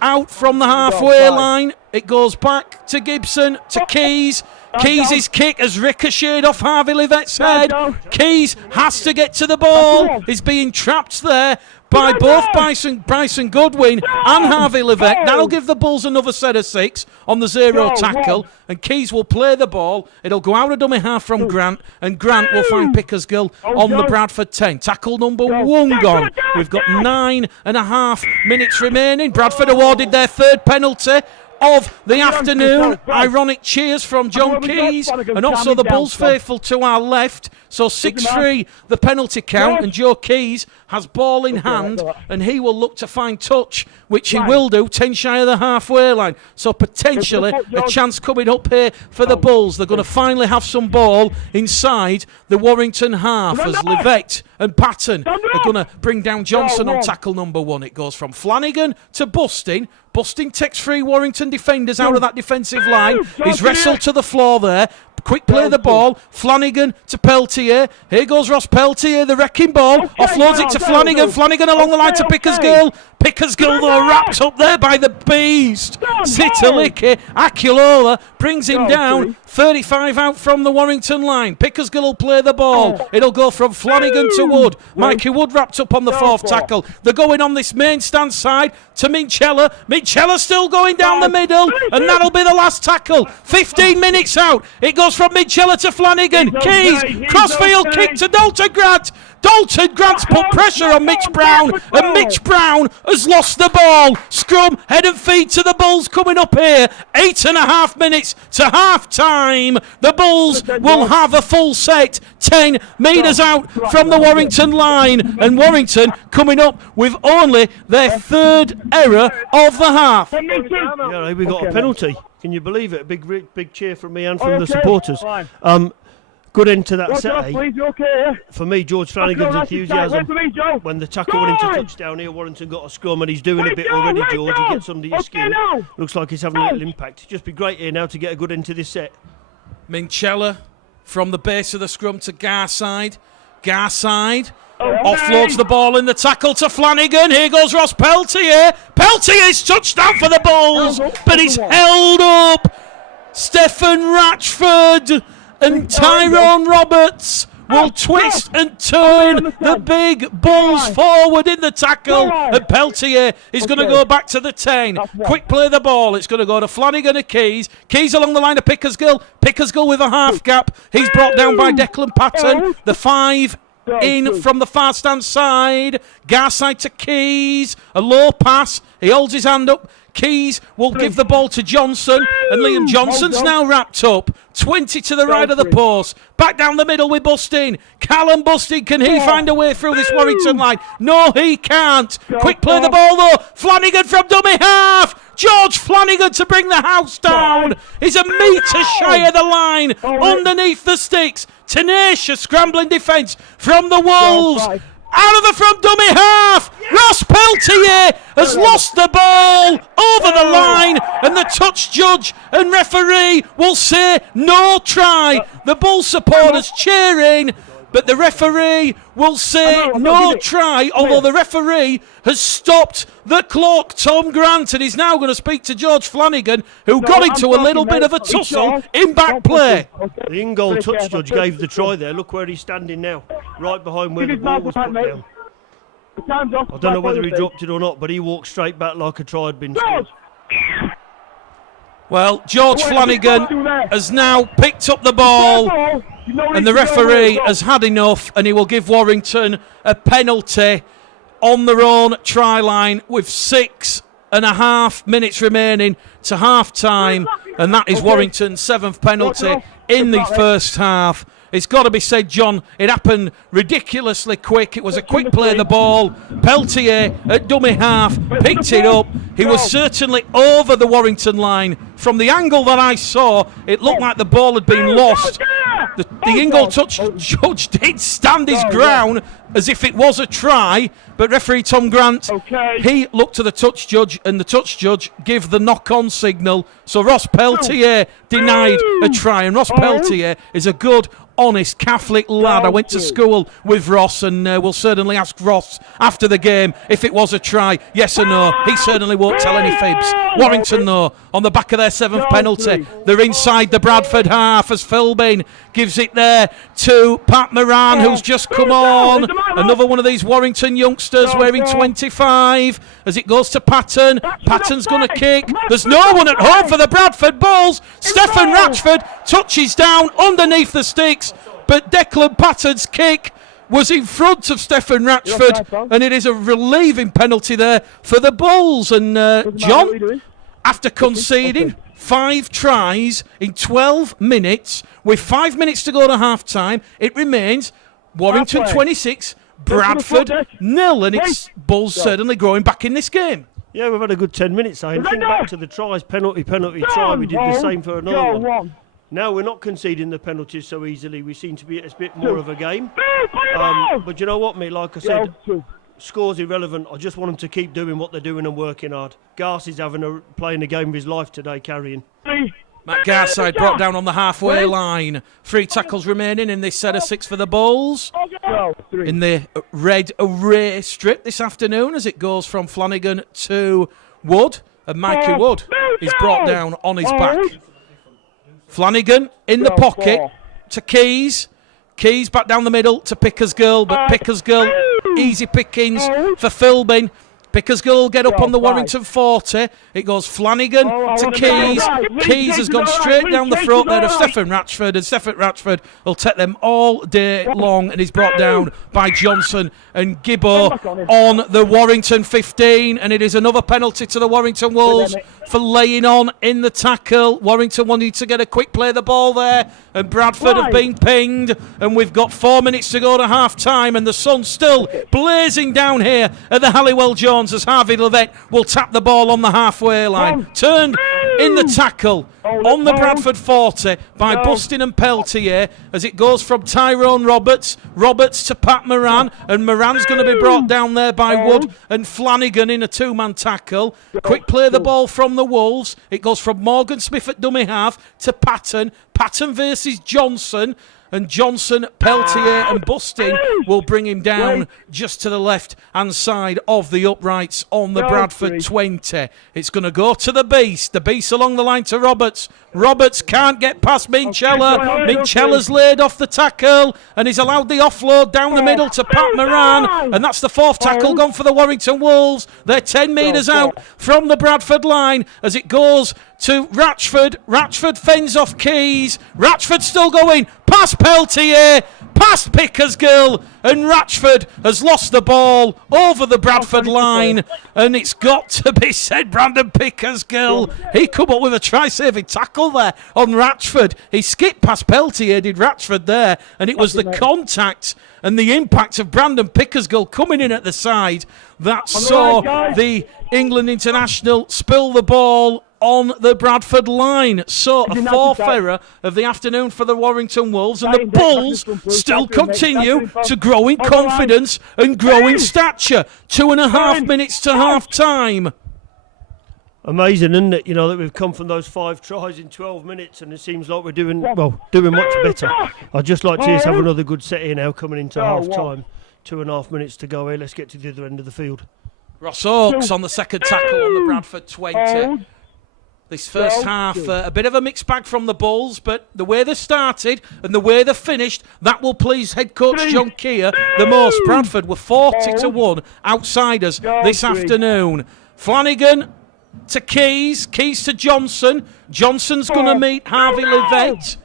out from the halfway line. It goes back to Gibson, to Keys. Keys' kick has ricocheted off Harvey Livett's head. Keys has to get to the ball. He's being trapped there by both Bryson Goodwin and Harvey Livett. That'll give the Bulls another set of 6 on the 0 tackle, and Keys will play the ball. It'll go out of dummy half from Grant, and Grant will find Pickersgill on the Bradford 10. Tackle number 1 gone. We've got 9.5 minutes remaining. Bradford awarded their 3rd penalty of the afternoon. Ironic cheers from John Keys and also the Bulls faithful to our left. So 6-3 the penalty count, and Joe Keys has ball in hand, and he will look to find touch, which he will do, 10 shy of the halfway line. So potentially a chance coming up here for the Bulls. They're going to finally have some ball inside the Warrington half as Livett and Patton are going to bring down Johnson on tackle number 1. It goes from Flanagan to Bustin. Bustin takes 3 Warrington defenders out of that defensive line. He's wrestled to the floor there. Quick play the ball. Flanagan to Peltier. Here goes Ross Peltier, the wrecking ball. Offloads it to Flanagan. Flanagan along the line to Pickersgill. Pickersgill, though, wrapped up there by the beast. Sitalicki. Akilola brings him down. 35 out from the Warrington line. Pickersgill will play the ball. It'll go from Flanagan to Wood. Mikey Wood wrapped up on the 4th tackle. They're going on this main stand side to Minchella. Minchella still going down the middle, and that'll be the last tackle. 15 minutes out. It goes from Minchella to Flanagan. Keys, crossfield kick to Dalton Grant. Dalton Grant's put pressure on Mitch Brown, and Mitch Brown has lost the ball. Scrum, head and feet to the Bulls coming up here. 8.5 minutes to half time. The Bulls will have a full set, 10 metres out from the Warrington line, and Warrington coming up with only their 3rd error of the half. Yeah, we got a penalty. Can you believe it? A big cheer from me and from the supporters. Good end to that set, eh? For me, George Flanagan's enthusiasm when the tackle went into touchdown here. Warrington got a scrum, and he's doing a bit already, George. He gets under your skin. Looks like he's having a little impact. Just be great here now to get a good end to this set. Minchella from the base of the scrum to Garside. Garside offloads the ball in the tackle to Flanagan. Here goes Ross Peltier. Peltier's touchdown for the Bulls, but he's held up. Stephen Ratchford and Tyrone Roberts will twist and turn the big Bulls forward in the tackle, and Peltier is going to go back to the 10. Quick play the ball. It's going to go to Flanagan and Keys. Keys along the line of Pickersgill. Pickersgill with a half gap. He's brought down by Declan Patton. The 5 in from the far stand side. Garside to Keys. A low pass. He holds his hand up. Keys will give the ball to Johnson, and Liam Johnson's now wrapped up. 20 to the right of the post. Back down the middle with Bustin. Callum Bustin, can he find a way through this Warrington line? No, he can't. Quick play the ball though. Flanagan from dummy half. George Flanagan to bring the house down. He's a metre shy of the line, underneath the sticks. Tenacious scrambling defence from the Wolves. out of the front dummy half. Ross Peltier has lost the ball over the line, and the touch judge and referee will say no try. The Bull supporters cheering, but the referee will say no try, although the referee has stopped the clock. Tom Grant, and he's now going to speak to George Flanagan, who got into a little bit of a tussle in back play. The in-goal touch judge gave the try there. Look where he's standing now, right behind where the ball was put down. I don't know whether he dropped it or not, but he walked straight back like a try had been scored. Well, George Flanagan has now picked up the ball, and the referee has had enough, and he will give Warrington a penalty on their own try line with 6.5 minutes remaining to half time, and that is Warrington's 7th penalty in the first half. It's got to be said, John, it happened ridiculously quick. It was a quick play of the ball. Peltier at dummy half picked it up. He was certainly over the Warrington line. From the angle that I saw, it looked like the ball had been lost. The in-goal touch judge did stand his ground as if it was a try, but referee Tom Grant, he looked to the touch judge, and the touch judge gave the knock-on signal. So Ross Peltier denied a try, and Ross Peltier is a good, honest Catholic lad. I went to school with Ross, and we'll certainly ask Ross after the game if it was a try, yes or no. He certainly won't tell any fibs. Warrington, though, on the back of their 7th penalty, they're inside the Bradford half as Philbin gives it there to Pat Moran, who's just come on. Another one of these Warrington youngsters wearing 25 as it goes to Patton. Patton's going to kick. There's no one at home for the Bradford Bulls. Stephen Ratchford touches down underneath the sticks, but Declan Patton's kick was in front of Stephen Ratchford, and it is a relieving penalty there for the Bulls. And John, after conceding 5 tries in 12 minutes, with 5 minutes to go to half-time, it remains Warrington 26, Bradford 0, and it's Bulls certainly growing back in this game. Yeah, we've had a good 10 minutes, I think back to the tries, penalty, try. We did the same for another one. Now we're not conceding the penalties so easily. We seem to be a bit more of a game. But you know what, mate? Like I said, score's irrelevant. I just want them to keep doing what they're doing and working hard. Garce is playing the game of his life today, carrying. Matt Garside brought down on the halfway line. 3 tackles remaining in this set of 6 for the Bulls. In the red array strip this afternoon as it goes from Flanagan to Wood. And Mikey Wood is brought down on his back. Flanagan in the pocket to Keys. Keys back down the middle to Pickersgill, but Pickersgill, easy pickings for Philbin. Pickersgill will get up on the Warrington 40. It goes Flanagan to Keys. Keys has gone straight down the throat there of Stephen Ratchford, and Stephen Ratchford will take them all day long, and he's brought down by Johnson and Gibbo on the Warrington 15, and it is another penalty to the Warrington Wolves for laying on in the tackle. Warrington wanted to get a quick play of the ball there, and Bradford have been pinged, and we've got 4 minutes to go to half-time, and the sun's still blazing down here at the Halliwell Jones as Harvey Levett will tap the ball on the halfway line. Turned in the tackle on the Bradford 40 by Bustin and Peltier as it goes from Tyrone Roberts to Pat Moran, and Moran's going to be brought down there by Wood and Flanagan in a 2-man tackle. Quick play the ball from the Wolves. It goes from Morgan Smith at dummy half to Patton. Patton versus Johnson. And Johnson, Peltier and Bustin will bring him down just to the left-hand side of the uprights on the Bradford 20. It's going to go to the Beast. The Beast along the line to Roberts. Roberts can't get past Minchella. Minchella's laid off the tackle, and he's allowed the offload down the middle to Pat Moran. And that's the 4th tackle gone for the Warrington Wolves. They're 10 metres out from the Bradford line as it goes to Ratchford. Ratchford fends off Keys. Ratchford still going. Past Peltier, past Pickersgill, and Ratchford has lost the ball over the Bradford line, and it's got to be said, Brandon Pickersgill, he come up with a try-saving tackle there on Ratchford. He skipped past Peltier, did Ratchford there, and it was the contact and the impact of Brandon Pickersgill coming in at the side that saw the England international spill the ball on the Bradford line. So a fourth error of the afternoon for the Warrington Wolves, and the Bulls still continue to grow in confidence and grow in stature. 2.5 minutes to half time. Amazing, isn't it? You know, that we've come from those 5 tries in 12 minutes, and it seems like we're doing much better. I'd just like to see us have another good set here now, coming into half time. 2.5 minutes to go here. Let's get to the other end of the field. Ross Oakes on the second tackle on the Bradford 20. This first half, a bit of a mixed bag from the Bulls, but the way they started and the way they finished, that will please head coach John Keir the most. Bradford were 40-1 outsiders this afternoon. Flanagan to Keys to Johnson. Johnson's going to meet Harvey Livett.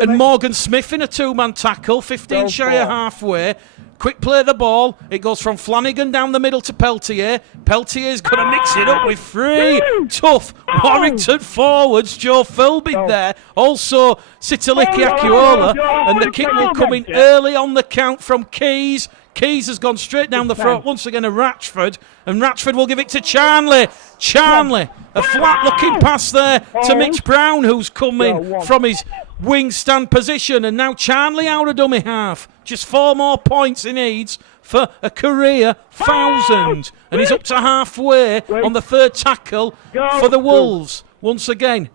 And Morgan Smith in a 2-man tackle, 15 shy of halfway. Quick play the ball. It goes from Flanagan down the middle to Peltier. Peltier's going to mix it up with 3 tough Warrington forwards. Joe Philby there. Also Sitaliki Akiola. And the kick will come in early on the count from Keys. Keys has gone straight down the throat once again of Ratchford. And Ratchford will give it to Charnley. Charnley, a flat looking pass there to Mitch Brown, who's coming from his wing stand position. And now Charnley out of dummy half. Just 4 more points he needs for a career 1,000. And he's up to halfway on the third tackle for the Wolves. Once again,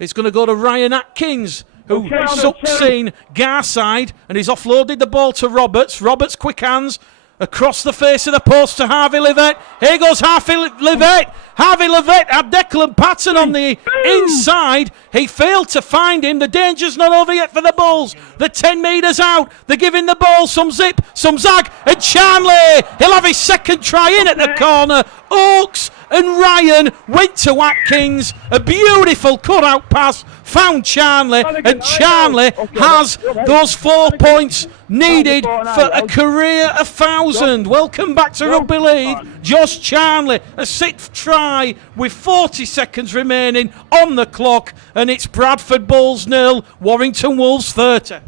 it's going to go to Ryan Atkins, who sucks in Garside, and he's offloaded the ball to Roberts. Roberts, quick hands, across the face of the post to Harvey Livett. Here goes Harvey Livett. Harvey Livett had Declan Patton on the inside. He failed to find him. The danger's not over yet for the Bulls. They're 10 metres out. They're giving the ball some zip, some zag. And Charnley, he'll have his second try in at the corner. Oakes and Ryan went to Atkins. A beautiful cut-out pass. Found Charnley, and Charnley has those 4 points needed for a career 1,000. Welcome back to Rugby League. Josh Charnley, a 6th try with 40 seconds remaining on the clock, and it's Bradford Bulls 0, Warrington Wolves 30.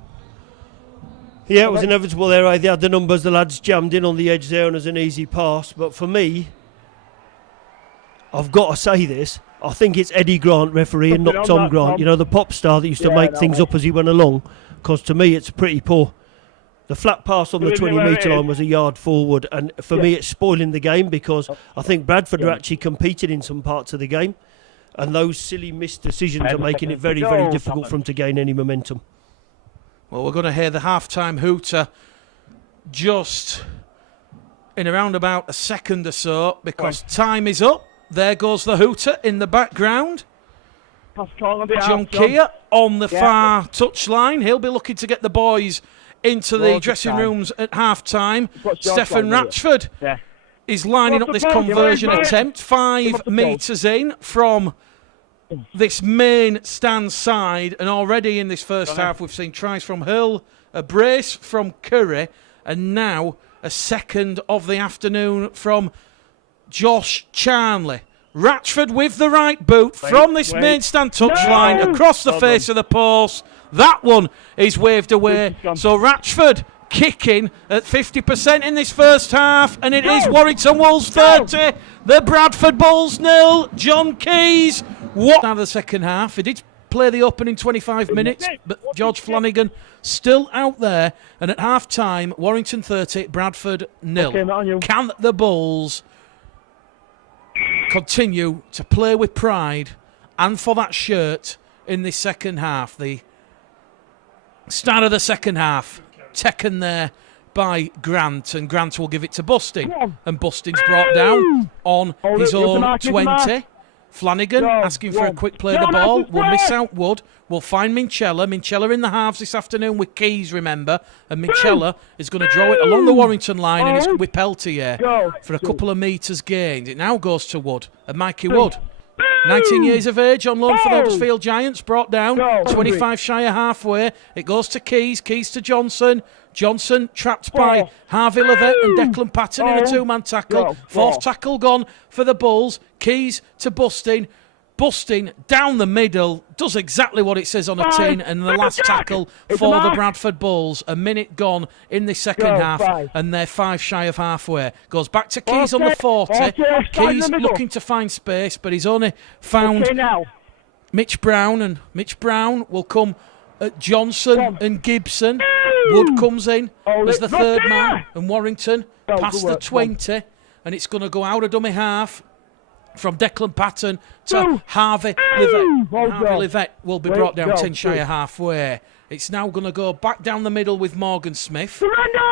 Yeah, it was inevitable there. They had the numbers, the lads jammed in on the edge there, and as an easy pass. But for me, I've got to say this, I think it's Eddie Grant refereeing, not Tom Grant. You know, the pop star that used to make things up as he went along. Because to me, it's pretty poor. The flat pass on the 20-metre line was a yard forward. And for me, it's spoiling the game, because I think Bradford are actually competing in some parts of the game. And those silly missed decisions are making it very, very difficult for them to gain any momentum. Well, we're going to hear the half-time hooter just in around about a second or so, because time is up. There goes the hooter in the background. John Keir on the far touchline. He'll be looking to get the boys into the dressing rooms at half-time. Stefan Ratchford is lining up this conversion attempt. 5 metres in from this main stand side. And already in this first half, we've seen tries from Hill, a brace from Curry, and now a second of the afternoon from Josh Charnley. Ratchford with the right boot from this main stand touchline across the face of the post. That one is waved away. So Ratchford kicking at 50% in this first half, and it is Warrington Wolves 30, the Bradford Bulls 0. John Keys, what out of the second half? He did play the opening 25 minutes, but George Flanagan still out there. And at half time, Warrington 30, Bradford 0. Can the Bulls continue to play with pride and for that shirt in this second half? The start of the second half taken there by Grant, and Grant will give it to Bustin, and Bustin's brought down on his own 20. Flanagan asking for a quick play of the ball. Will miss out Wood. Will find Minchella. Minchella in the halves this afternoon with Keys, remember. And Minchella is going to draw it along the Warrington line, and it's with Peltier for a couple of metres gained. It now goes to Wood. And Mikey Wood, 19 years of age, on loan for the Huddersfield Giants, brought down 25 shy of halfway. It goes to Keys. Keys to Johnson. Johnson trapped by Harvey Livett and Declan Patton in a 2-man tackle. Fourth tackle gone for the Bulls. Keys to Bustin. busting down the middle, does exactly what it says on a tin, and the last tackle for the Bradford Bulls. A minute gone in the second half, and they're 5 shy of halfway. Goes back to Keys on the 40. Keys looking to find space, but he's only found Mitch Brown, and Mitch Brown will come at Johnson and Gibson. Wood comes in as the third man, and Warrington past the 20, and it's going to go out of dummy half from Declan Patton to Harvey Livett. Harvey Livett will be brought down 10 shy of halfway. It's now going to go back down the middle with Morgan Smith.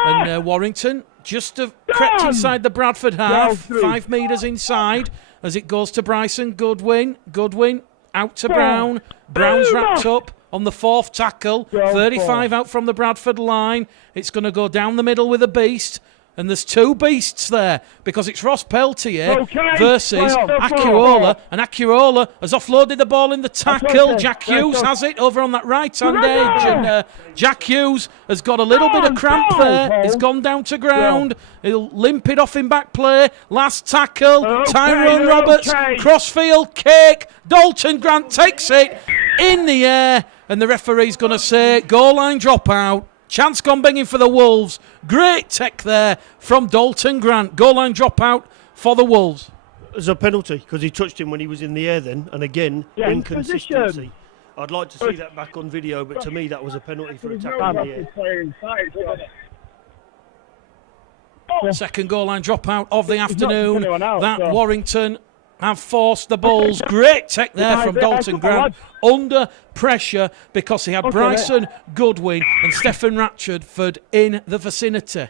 And Warrington just have crept inside the Bradford half, 5 metres inside, as it goes to Bryson Goodwin. Goodwin out to Brown. Brown's wrapped up on the 4th tackle. 35 out from the Bradford line. It's going to go down the middle with a beast. And there's 2 beasts there, because it's Ross Peltier versus Acquiola. And Acquiola has offloaded the ball in the tackle. Jack Hughes has it over on that right-hand edge. And Jack Hughes has got a little bit of cramp there. He's gone down to ground. He'll limp it off in back play. Last tackle. Tyrone Roberts. Crossfield kick. Dalton Grant takes it in the air. And the referee's going to say, goal line dropout. Chance gone banging for the Wolves. Great tech there from Dalton Grant. Goal line dropout for the Wolves. There's a penalty because he touched him when he was in the air then. And again, inconsistency. I'd like to see that back on video, but to me that was a penalty for a tackle in the air. Second goal line dropout of the afternoon. That Warrington have forced the Bulls. Great tech there from Dalton Grant. Under pressure because he had Bryson Goodwin and Stephen Ratchford in the vicinity.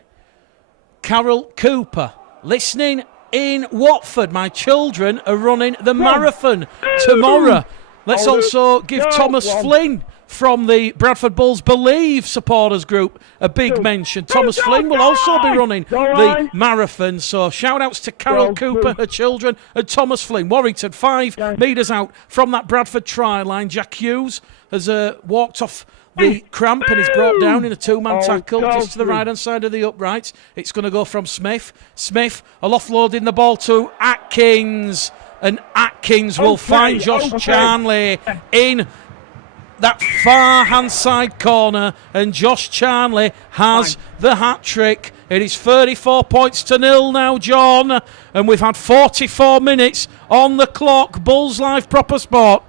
Carol Cooper listening in Watford. My children are running the marathon tomorrow. Let's also give Thomas Flynn from the Bradford Bulls Believe supporters group a big mention. Thomas Flynn will also be running the marathon. So shout outs to Carol Cooper, her children, and Thomas Flynn. Warrington 5 metres out from that Bradford try line. Jack Hughes has walked off the cramp and is brought down in a 2-man tackle just to the right hand side of the uprights. It's going to go from Smith. Smith will offloading the ball to Atkins, and Atkins will find Josh Charnley in that far hand side corner, and Josh Charnley has the hat trick. It is 34 points to 0 now, John, and we've had 44 minutes on the clock. Bulls Live Proper Sport.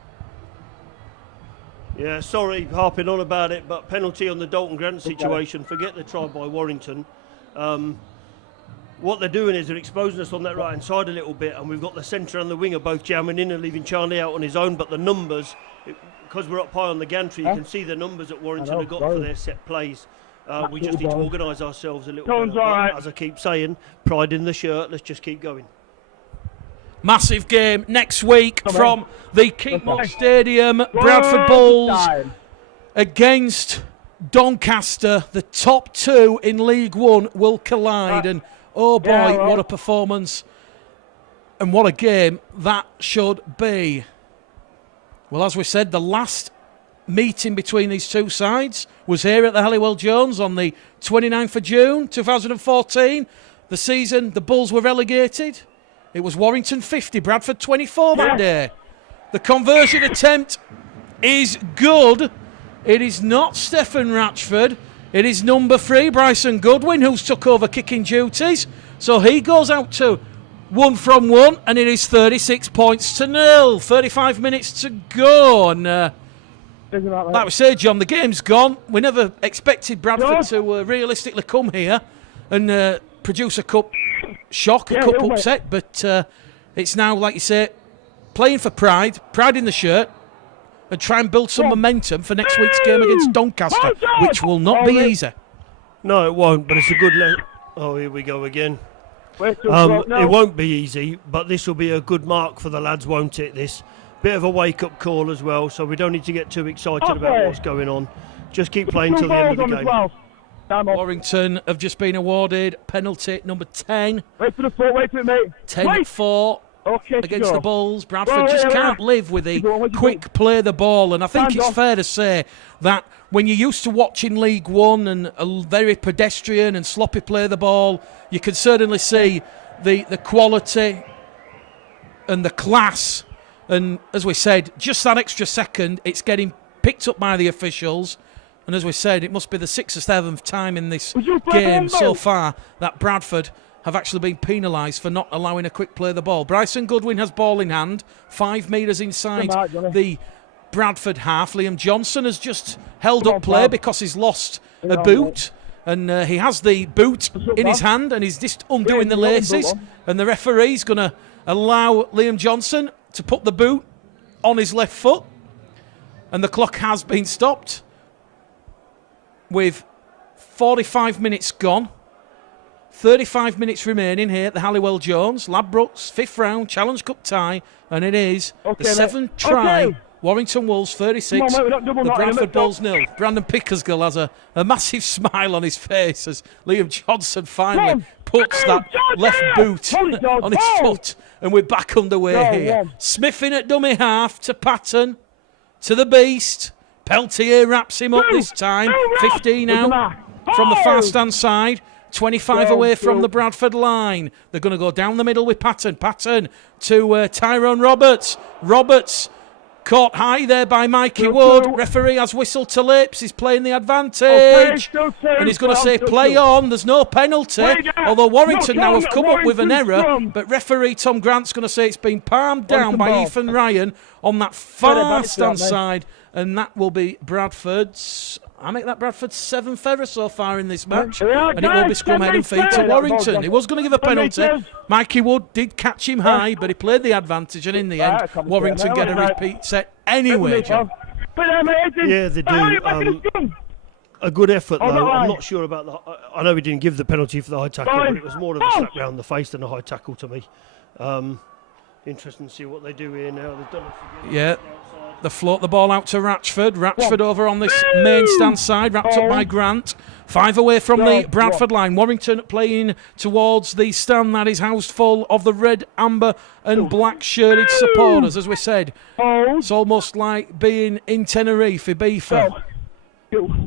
Yeah, sorry harping on about it, but penalty on the Dalton Grant situation. Forget the try by Warrington. What they're doing is they're exposing us on that right hand side a little bit, and we've got the centre and the winger both jamming in and leaving Charnley out on his own, but the numbers, because we're up high on the gantry, you can see the numbers that Warrington have got for their set plays. We just need to organise ourselves a little bit. As I keep saying, pride in the shirt, let's just keep going. Massive game next week from the Keepmoat Stadium. Bradford Bulls against Doncaster. The top 2 in League One will collide, and oh boy, what a performance and what a game that should be. Well, as we said, the last meeting between these two sides was here at the Halliwell Jones on the 29th of June 2014. The season the Bulls were relegated. It was Warrington 50, Bradford 24 that day. The conversion attempt is good. It is not Stephen Ratchford. It is number 3, Bryson Goodwin, who's took over kicking duties. So he goes out to 1 from 1, and it is 36 points to 0. 35 minutes to go. And like we say, John, the game's gone. We never expected Bradford to realistically come here and produce a cup shock, a cup upset. But it's now, like you say, playing for pride in the shirt, and try and build some momentum for next week's game against Doncaster, which will not be easy. No, it won't, but it's a good... Oh, here we go again. It won't be easy, but this will be a good mark for the lads, won't it, this? Bit of a wake-up call as well, so we don't need to get too excited about what's going on. Just keep playing till the end of the game. Warrington have just been awarded penalty number 10. Wait for the foot, wait for it, mate. 10-4 against the Bulls. Bradford just can't live with the quick play the ball, and I think it's fair to say that when you're used to watching League One and a very pedestrian and sloppy play the ball, you can certainly see the quality and the class And as we said, just that extra second, it's getting picked up by the officials. And as we said, it must be the 6th or 7th time in this game so far that Bradford have actually been penalised for not allowing a quick play of the ball. Bryson Goodwin has ball in hand, 5 metres inside the Bradford half. Liam Johnson has just held up play because he's lost a boot. And he has the boot in his hand and he's just undoing the laces. And the referee's going to allow Liam Johnson to put the boot on his left foot. And the clock has been stopped with 45 minutes gone. 35 minutes remaining here at the Halliwell Jones. Ladbrokes, 5th round, Challenge Cup tie. And it is the 7th try. Warrington Wolves 36, the Bradford Bulls 0. Brandon Pickersgill has a massive smile on his face as Liam Johnson finally puts that left boot on his foot. And we're back underway here. Smith in at dummy half to Patton, to the Beast. Peltier wraps him up this time. 15 out from the far stand side. 25 away from the Bradford line. They're going to go down the middle with Patton. Patton to Tyrone Roberts. Roberts caught high there by Mikey Wood. Referee has whistled to lips. He's playing the advantage. And he's going to say play on. There's no penalty. Although Warrington now have come up with an error. But referee Tom Grant's going to say it's been palmed down by Ethan Ryan on that far stand side. And that will be Bradford's. I make that Bradford's 7th error so far in this match. And it will be scrum head and feet to Warrington. He was going to give a penalty. Mikey Wood did catch him high, but he played the advantage. And in the end, Warrington get a repeat set anyway, John. Yeah, they do. A good effort, though. I'm not sure about the... I know he didn't give the penalty for the high tackle, but it was more of a slap round the face than a high tackle to me. Interesting to see what they do here now. They've done it. Yeah. They float the ball out to Ratchford. Ratchford over on this main stand side, wrapped up by Grant. 5 away from the Bradford line. Warrington playing towards the stand that is housed full of the red, amber and black shirted supporters. As we said, it's almost like being in Tenerife, Ibiza.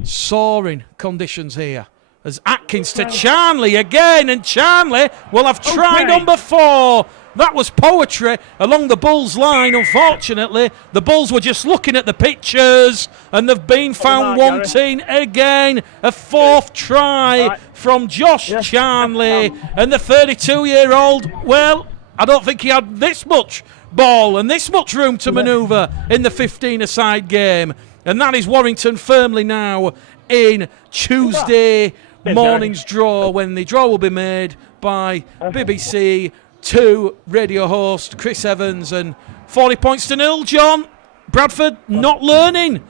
Soaring conditions here. As Atkins to Charnley again, and Charnley will have try number 4. That was poetry along the Bulls line. Unfortunately, the Bulls were just looking at the pictures and they've been found wanting again. A 4th try from Josh Charnley. And the 32-year-old, well, I don't think he had this much ball and this much room to manoeuvre in the 15-a-side game. And that is Warrington firmly now in Tuesday morning's draw, when the draw will be made by BBC 2 radio host Chris Evans. And 40 points to 0, John. Bradford not learning.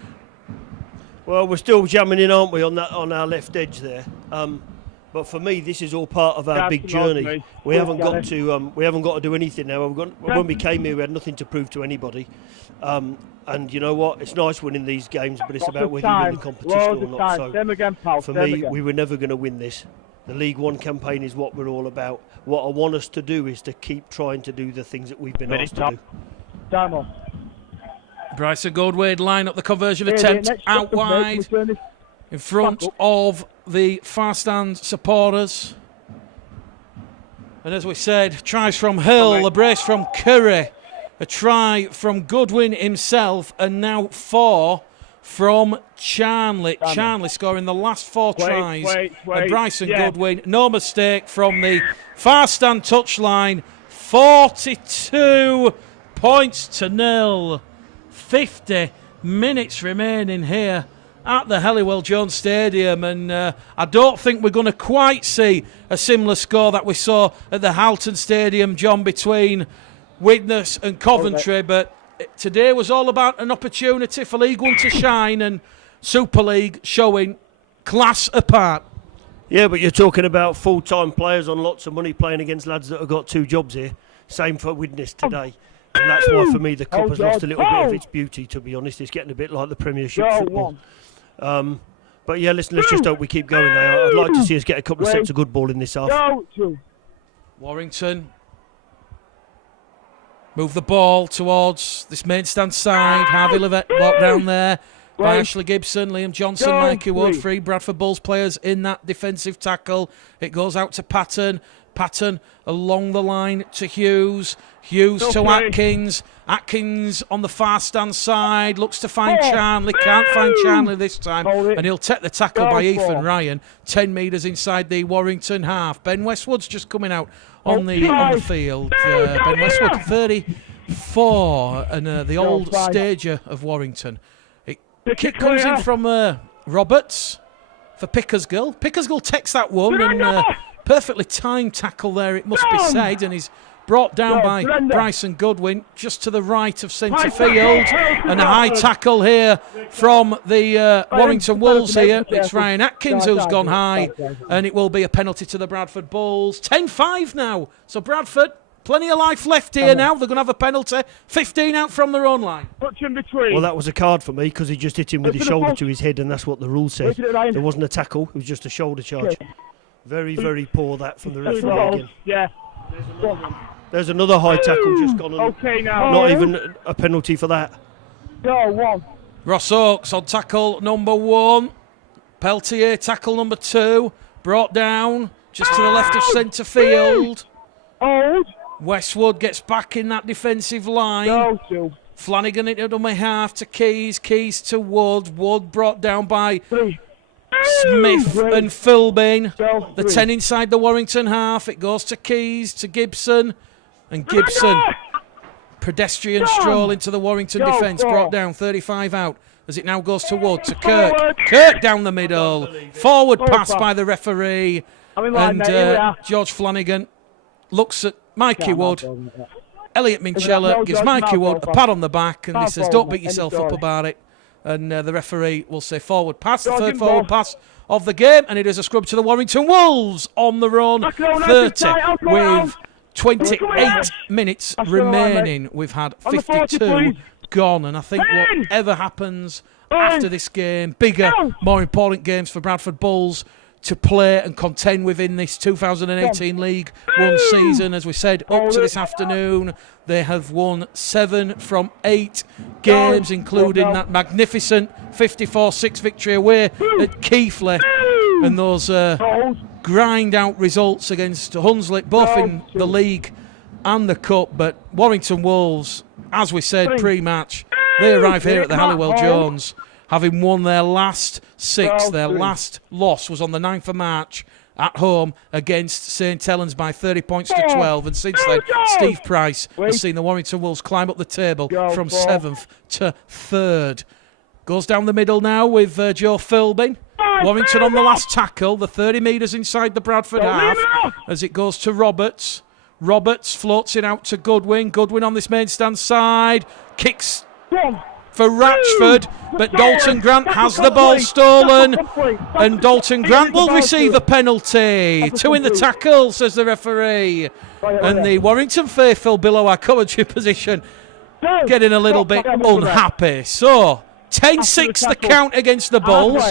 Well, we're still jamming in, aren't we, on our left edge there? But for me, this is all part of our big journey. We haven't got to do anything now. When we came here, we had nothing to prove to anybody. And you know what? It's nice winning these games, but it's about whether you win the competition or not. So for me, we were never going to win this. The League One campaign is what we're all about. What I want us to do is to keep trying to do the things that we've been asked to do. Bryson Goldwade line up the conversion attempt out wide in front of the far stand supporters. And as we said, tries from Hill, a brace from Curry, a try from Goodwin himself, and now 4 from Charnley. Charnley scoring the last 4 tries. And Bryson Goodwin, no mistake from the far stand touchline. 42 points to 0. 50 minutes remaining here at the Halliwell Jones Stadium, and I don't think we're going to quite see a similar score that we saw at the Halton Stadium, John, between Widnes and Coventry, but today was all about an opportunity for League One to shine, and Super League showing class apart. Yeah, but you're talking about full-time players on lots of money playing against lads that have got 2 jobs here. Same for Widnes today. And that's why, for me, the Cup has lost a little bit of its beauty, to be honest. It's getting a bit like the Premiership football. But yeah, listen, let's just hope we keep going now. I'd like to see us get a couple of sets of good ball in this half. Warrington move the ball towards this main stand side. Harvey Levett walked down there by Ashley Gibson, Liam Johnson, Mikey Wood, 3 Bradford Bulls players in that defensive tackle. It goes out to Patton. Patton along the line to Hughes. Hughes to Atkins. Atkins on the far stand side. Looks to find Charnley. Can't find Charnley this time. And he'll take the tackle by Ethan Ryan. 10 metres inside the Warrington half. Ben Westwood's just coming out on the field. Ben Westwood, 34. And the old stager of Warrington. Kick comes in from Roberts for Pickersgill. Pickersgill takes that one and perfectly timed tackle there, it must be said, and he's brought down by Bryson Goodwin just to the right of centre field, and a high tackle here from the Warrington Wolves here. It's Ryan Atkins who's gone high, and it will be a penalty to the Bradford Bulls. 10-5 now, so Bradford, plenty of life left here now. They're going to have a penalty. 15 out from their own line. Well, that was a card for me because he just hit him with his shoulder to his head, and that's what the rules say. There wasn't a tackle, it was just a shoulder charge. Very, very poor that from the referee again. Yeah. There's another high tackle just gone. Not even a penalty for that. Go, one. Ross Oakes on tackle number 1. Peltier tackle number 2. Brought down just to the left of centre field. Westwood gets back in that defensive line. Flanagan into dummy half to Keys. Keys to Wood. Wood brought down by Smith and Philbin. The 10 inside the Warrington half. It goes to Keys, to Gibson. And Gibson, pedestrian stroll into the Warrington defence. Brought down, 35 out. As it now goes to Wood, to Kirk. Kirk down the middle. Forward pass by the referee. And George Flanagan looks at Mikey Wood. Elliot Minchella gives Mikey Wood a pat on the back. And he says, don't beat yourself up about it. And the referee will say forward pass, the third forward pass of the game, and it is a scrub to the Warrington Wolves on the run. 30 with 28 minutes remaining. We've had 52 gone, and I think whatever happens after this game, bigger, more important games for Bradford Bulls to play and contend within this 2018 League One season. As we said, up to this afternoon, they have won 7 from 8 games, including that magnificent 54-6 victory away at Keighley, and those grind-out results against Hunslet, both in the league and the cup. But Warrington Wolves, as we said pre-match, they arrive here at the Halliwell Jones, having won their last 6. Their last loss was on the 9th of March at home against St Helens by 30 points to 12. And since then, Steve Price has seen the Warrington Wolves climb up the table from 7th to 3rd. Goes down the middle now with Joe Philbin. Warrington on the last tackle, the 30 metres inside the Bradford half, as it goes to Roberts. Roberts floats it out to Goodwin. Goodwin on this main stand side. Kicks for Ratchford, but Dalton Grant has the ball stolen, and Dalton Grant will receive a penalty. 2 in the tackle, says the referee. And the Warrington faithful below our commentary position getting a little bit unhappy. So, 10-6 the count against the Bulls.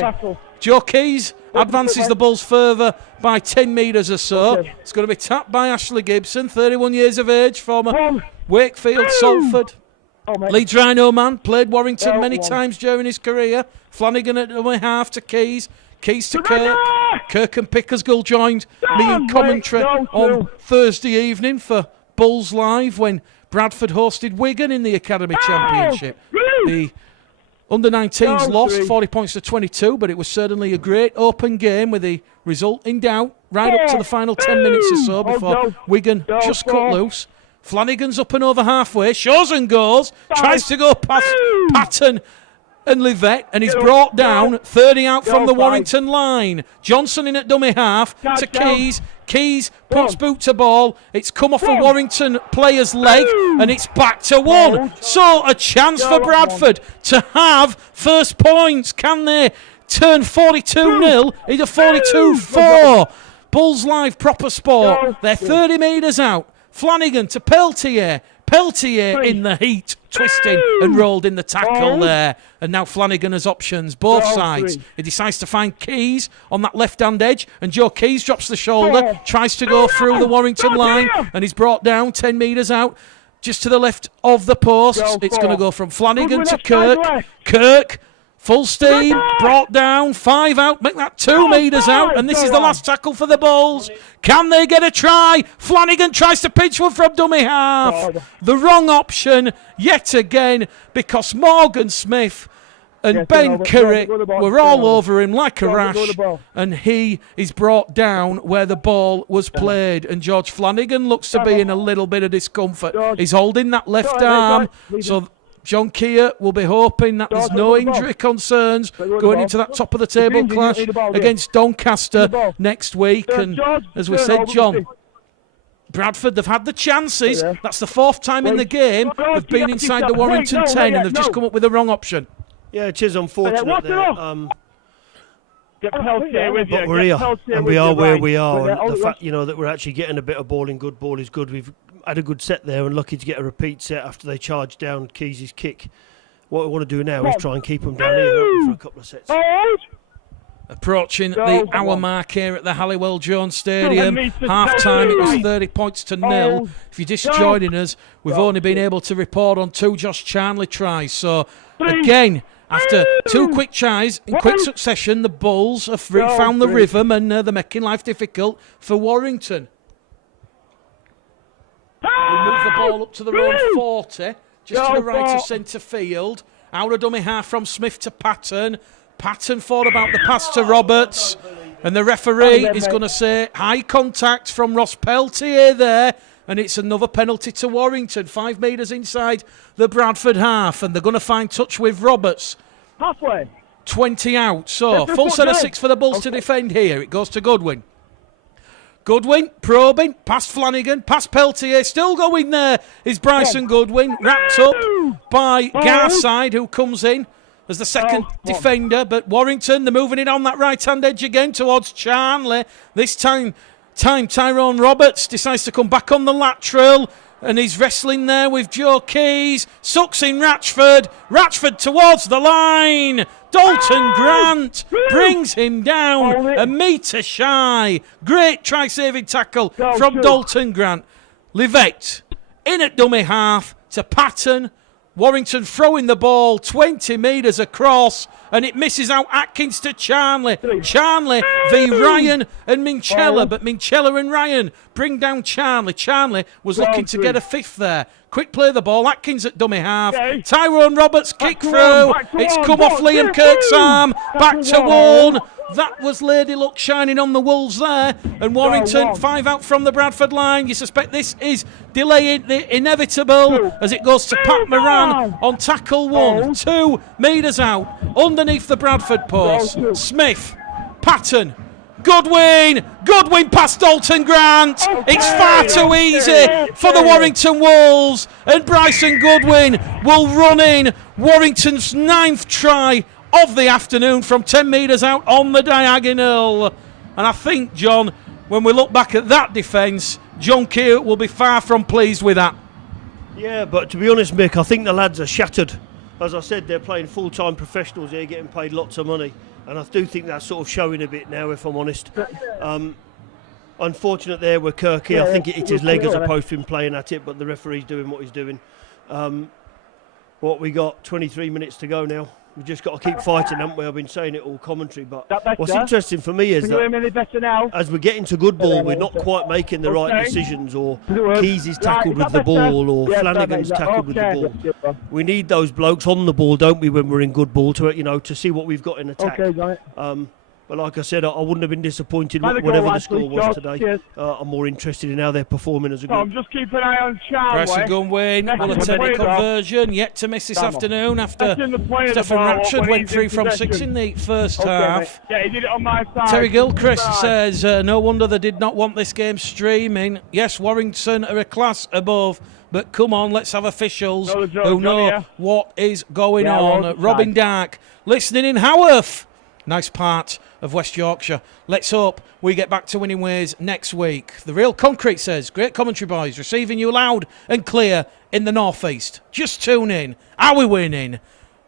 Joe Keys advances the Bulls further by 10 metres or so. It's going to be tapped by Ashley Gibson, 31 years of age, former Wakefield, Salford. Leeds Rhino man, played Warrington many times during his career. Flanagan at my half to Keys. Keys to Kirk. Kirk and Pickersgill joined me in commentary on Thursday evening for Bulls Live when Bradford hosted Wigan in the Academy Championship. The under-19s lost 40 points to 22, but it was certainly a great open game with the result in doubt right up to the final 10 minutes or so before Wigan just cut loose. Flanagan's up and over halfway, shows and goes, tries to go past Patton and Livette, and he's brought down, 30 out from the Warrington line. Johnson in at dummy half to Keys. Keys puts boot to ball. It's come off a Warrington player's leg, and it's back to 1. So a chance for Bradford to have first points. Can they turn 42-0 into 42-4? Bulls Live proper sport. They're 30 metres out. Flanagan to Peltier. Peltier in the heat, twisting and rolled in the tackle there. And now Flanagan has options, both sides. He decides to find Keys on that left-hand edge, and Joe Keys drops the shoulder, tries to go through the Warrington line, and he's brought down 10 metres out, just to the left of the posts. It's going to go from Flanagan to Kirk. Kirk Full steam, brought down, 5 out, make that 2 metres out, and this is the last tackle for the Bulls. Can they get a try? Flanagan tries to pinch one from dummy half. The wrong option, yet again, because Morgan Smith and Ben Curry were all over him like a rash, and he is brought down where the ball was played. And George Flanagan looks to be in a little bit of discomfort. He's holding that left arm, so John Keir will be hoping that there's no injury concerns going into that top of the table clash against Doncaster next week. And as we said, John, Bradford, they've had the chances. That's the 4th time in the game. They've been inside the Warrington 10 and they've just come up with the wrong option. Yeah, it is unfortunate there. Get Peltier with you. But we're here, and we are where we are. And the fact, that we're actually getting a bit of ball in good ball is good. We've had a good set there and lucky to get a repeat set after they charged down Keys' kick. What we want to do now is try and keep them down here for a couple of sets. Approaching the hour mark here at the Halliwell Jones Stadium. Half-time, it was 30 points to 0. If you're just joining us, we've only been able to report on 2 Josh Charnley tries. So, again, after 2 quick tries in quick succession, the Bulls have found the rhythm and they're making life difficult for Warrington. We move the ball up to their own 40, just to the right of centre field. Out of dummy half from Smith to Patton. Patton thought about the pass to Roberts. And the referee is going to say high contact from Ross Peltier there. And it's another penalty to Warrington. 5 metres inside the Bradford half. And they're going to find touch with Roberts. Halfway. 20 out. So, full set of 6 for the Bulls to defend here. It goes to Goodwin. Goodwin, probing, past Flanagan, past Peltier, still going there is Bryson Goodwin, wrapped up by Garside, who comes in as the second defender, but Warrington, they're moving it on that right-hand edge again towards Charnley. This time Tyrone Roberts decides to come back on the lateral, and he's wrestling there with Joe Keys, sucks in Ratchford towards the line. Dalton Grant brings him down a metre shy. Great try-saving tackle from Dalton Grant. Livette in at dummy half to Patton. Warrington throwing the ball 20 metres across, and it misses out Atkins to Charnley. Charnley v Ryan and Minchella, but Minchella and Ryan bring down Charnley. Charnley was looking to get a 5th there. Quick play the ball, Atkins at dummy half. Tyrone Roberts kick through. It's come off Liam Kirk's arm. Back to one. That was Lady Luck shining on the Wolves there. And Warrington 5 out from the Bradford line. You suspect this is delaying the inevitable as it goes to Pat Moran on tackle 1. 2 metres out underneath the Bradford post. Smith, Patton, Goodwin past Dalton Grant. It's far too easy for the Warrington Wolves, and Bryson Goodwin will run in Warrington's 9th try of the afternoon from 10 metres out on the diagonal. And I think, John, when we look back at that defence, John Keir will be far from pleased with that. Yeah, but to be honest, Mick, I think the lads are shattered. As I said, they're playing full-time professionals here, getting paid lots of money. And I do think that's sort of showing a bit now, if I'm honest. Unfortunate there with Kirky. I think it hit his leg as opposed to him playing at it, but the referee's doing what he's doing. What we got, 23 minutes to go now. We've just got to keep fighting, haven't we? I've been saying it all commentary, but what's interesting for me is that as we're getting to good ball, we're not quite making the right decisions, or Keys is tackled with the ball, or Flanagan's tackled with the ball. We need those blokes on the ball, don't we, when we're in good ball, to see what we've got in attack. But like I said, I wouldn't have been disappointed whatever the score was today. I'm more interested in how they're performing as a group. Just keep an eye on Charnley. Bryson Goodwin will attempt a conversion, yet to miss this afternoon after Stephen Ratchford went 3 from 6 in the first half. Yeah, he did it on my side. Terry Gilchrist says, no wonder they did not want this game streaming. Yes, Warrington are a class above, but come on, let's have officials who know what is going on. Robin Dark, listening in Haworth. Nice part of West Yorkshire. Let's hope we get back to winning ways next week. The Real Concrete says, great commentary, boys. Receiving you loud and clear in the northeast. Just tune in. Are we winning?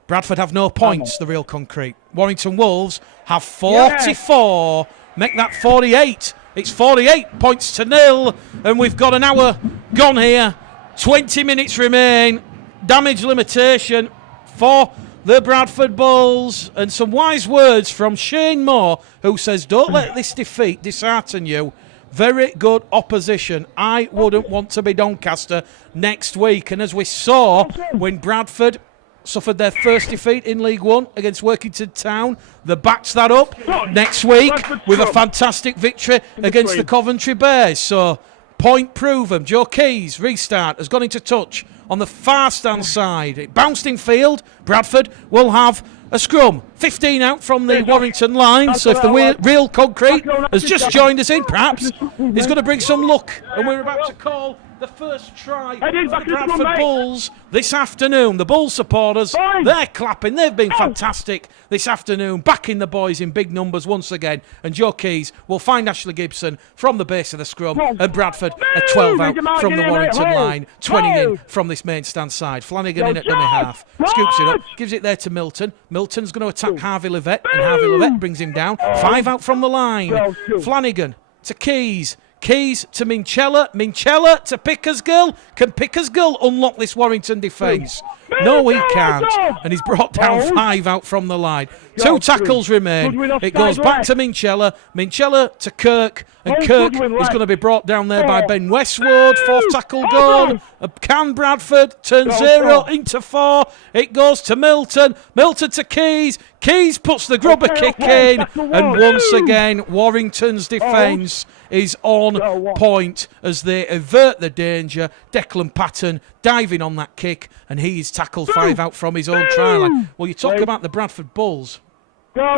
Bradford have no points, the Real Concrete. Warrington Wolves have 44. Make that 48. It's 48 points to 0. And we've got an hour gone here. 20 minutes remain. Damage limitation. 4 the Bradford Bulls, and some wise words from Shane Moore, who says, don't let this defeat dishearten you. Very good opposition. I wouldn't want to be Doncaster next week. And as we saw when Bradford suffered their first defeat in League One against Workington Town, they backed that up next week with a fantastic victory against the Coventry Bears. So, point proven. Joe Keys, restart, has gone into touch on the far stand side. It bounced in field. Bradford will have a scrum. 15 out from the Warrington line. So if the real concrete has just joined us in, perhaps he's going to bring some luck. And we're about to call the first try for the Bradford Bulls this afternoon. The Bulls supporters, they're clapping. They've been fantastic this afternoon, backing the boys in big numbers once again. And Joe Keys will find Ashley Gibson from the base of the scrum, and Bradford a 12 out from the Warrington line, 20 in from this main stand side. Flanagan in at dummy half, scoops it up, gives it there to Milton. Milton's going to attack Harvey Levett, and Harvey Levett brings him down. 5 out from the line. Flanagan to Keys. Keys to Minchella. Minchella to Pickersgill. Can Pickersgill unlock this Warrington defence? No, he can't. And he's brought down 5 out from the line. 2 tackles remain. It goes back to Minchella. Minchella to Kirk. And Kirk is going to be brought down there by Ben Westwood. 4th tackle gone. Can Bradford turn 0 into 4? It goes to Milton. Milton to Keys. Keys puts the grubber kick in. And once again, Warrington's defence is on point as they avert the danger. Declan Patton diving on that kick, and he's tackled 5 out from his own try line. Well, you talk about the Bradford Bulls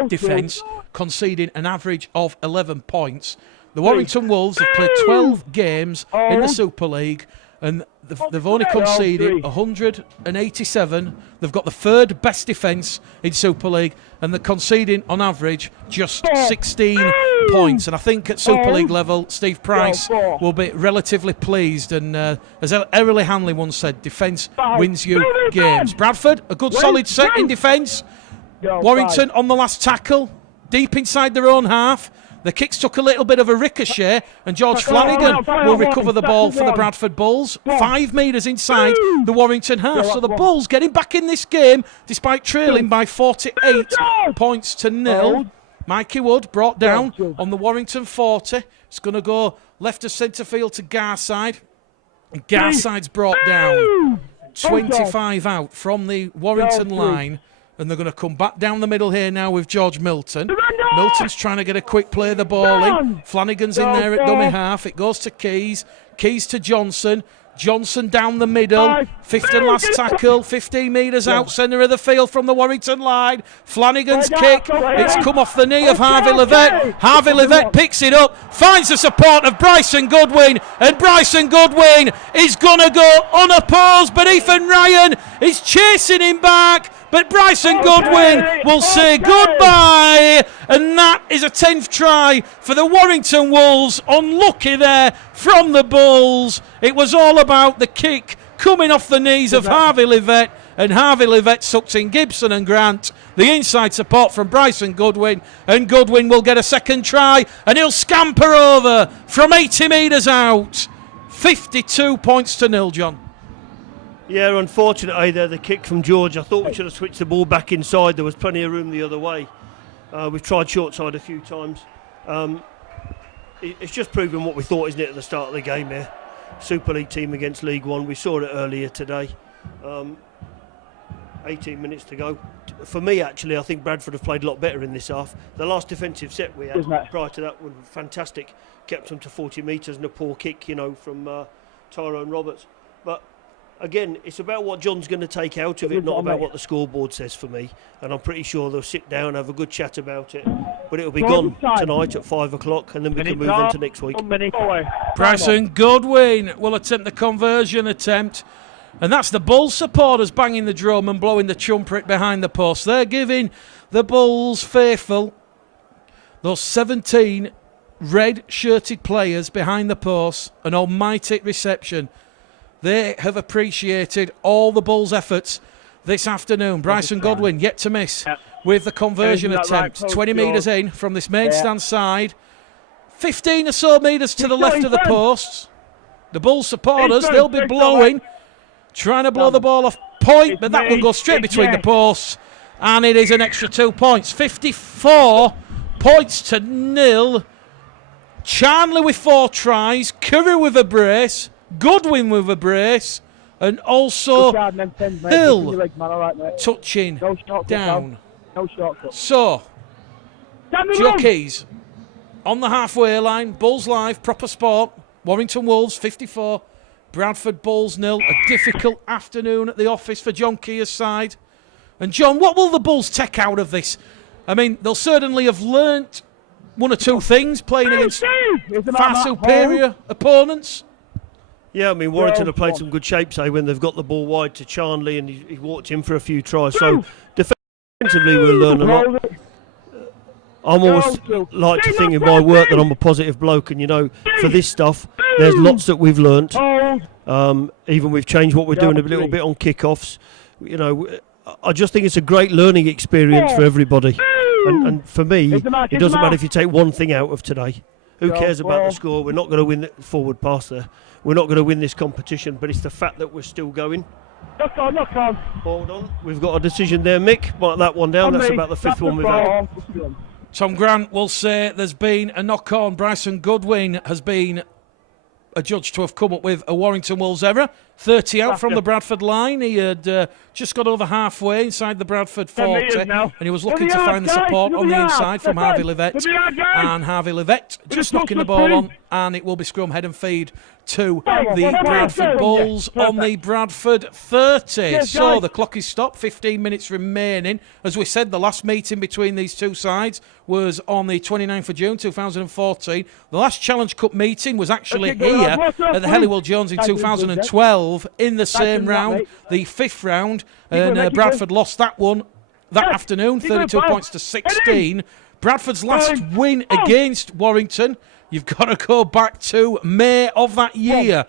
defence conceding an average of 11 points. The Warrington Wolves have played 12 games in the Super League, and they've only conceded 187. They've got the 3rd best defence in Super League, and they're conceding on average just 16 points. And I think at Super League level, Steve Price will be relatively pleased. And as Erroley Hanley once said, defence wins you games. Bradford, a good solid set in defence. Warrington on the last tackle, deep inside their own half. The kicks took a little bit of a ricochet, and George Flanagan will recover the ball for the Bradford Bulls. 5 metres inside the Warrington half. So the Bulls getting back in this game despite trailing by 48 points to 0. Mikey Wood brought down on the Warrington 40. It's going to go left of centre field to Garside. And Garside's brought down. 25 out from the Warrington line. And they're going to come back down the middle here now with George Milton. Milton's trying to get a quick play of the ball in. Flanagan's in there at dummy half. It goes to Keys. Keys to Johnson. Johnson down the middle. 5th and last tackle. 15 metres out centre of the field from the Warrington line. Flanagan's kick. It's come off the knee of Harvey Levett. Harvey Levett picks it up. Finds the support of Bryson Goodwin. And Bryson Goodwin is going to go unopposed. But Ethan Ryan is chasing him back. But Bryson Goodwin will say goodbye. And that is a 10th try for the Warrington Wolves. Unlucky there from the Bulls. It was all about the kick coming off the knees of Harvey Levett. And Harvey Levett sucks in Gibson and Grant. The inside support from Bryson Goodwin. And Goodwin will get a 2nd try. And he'll scamper over from 80 metres out. 52 points to 0, John. Yeah, unfortunately there, the kick from George. I thought we should have switched the ball back inside. There was plenty of room the other way. We've tried short side a few times. It's just proving what we thought, isn't it, at the start of the game here. Super League team against League One. We saw it earlier today. 18 minutes to go. For me, actually, I think Bradford have played a lot better in this half. The last defensive set we had prior to that was fantastic. Kept them to 40 metres and a poor kick, from Tyrone Roberts. But again, it's about what John's going to take out of it, not about what the scoreboard says for me. And I'm pretty sure they'll sit down, have a good chat about it. But it'll be gone tonight at 5 o'clock, and then we can move on to next week. Bryson Goodwin will attempt the conversion attempt. And that's the Bulls supporters banging the drum and blowing the trumpet behind the post. They're giving the Bulls faithful, those 17 red-shirted players behind the post, an almighty reception. They have appreciated all the Bulls' efforts this afternoon. Bryson Goodwin yet to miss with the conversion attempt. 20 metres in from this main stand side. 15 or so metres to the left of the posts. The Bulls supporters, they'll be blowing. Trying to blow the ball off point, but that will go straight between the posts. And it is an extra 2 points. 54 points to 0. Charnley with 4 tries, Curry with a brace, Goodwin with a brace, and also Hill touching down. So, jockeys on the halfway line, Bulls live, proper sport. Warrington Wolves 54, Bradford Bulls 0. A difficult afternoon at the office for John Keir's side. And John, what will the Bulls take out of this? I mean, they'll certainly have learnt one or two things playing against far superior opponents. Yeah, I mean, Warrington have played some good shape, say, when they've got the ball wide to Charnley and he walked in for a few tries. So, defensively, we'll learn a lot. I'm always like to think in my work that I'm a positive bloke, and, you know, for this stuff, there's lots that we've learnt. Even we've changed what we're doing a little bit on kickoffs. You know, I just think it's a great learning experience for everybody. And for me, it doesn't matter if you take one thing out of today. Who cares about the score? We're not going to win the forward pass there. We're not going to win this competition, but it's the fact that we're still going. Knock on. Hold on. We've got a decision there, Mick. Mark that one down. That's about the 5th one we've had. Tom Grant will say there's been a knock-on. Bryson Goodwin has been adjudged to have come up with a Warrington Wolves error. 30 out from the Bradford line. He had just got over halfway inside the Bradford 40, and he was looking to find the support on the inside from Harvey Livett. And Harvey Livett just knocking the ball on, and it will be scrum head and feed to the Bradford Bulls on the Bradford 30. So the clock is stopped, 15 minutes remaining. As we said, the last meeting between these two sides was on the 29th of June 2014. The last Challenge Cup meeting was actually here at the Helliwell Jones in 2012 in the same round, the 5th round, and Bradford lost that one that afternoon, 32 points to 16. Bradford's last win against Warrington, you've got to go back to May of that year.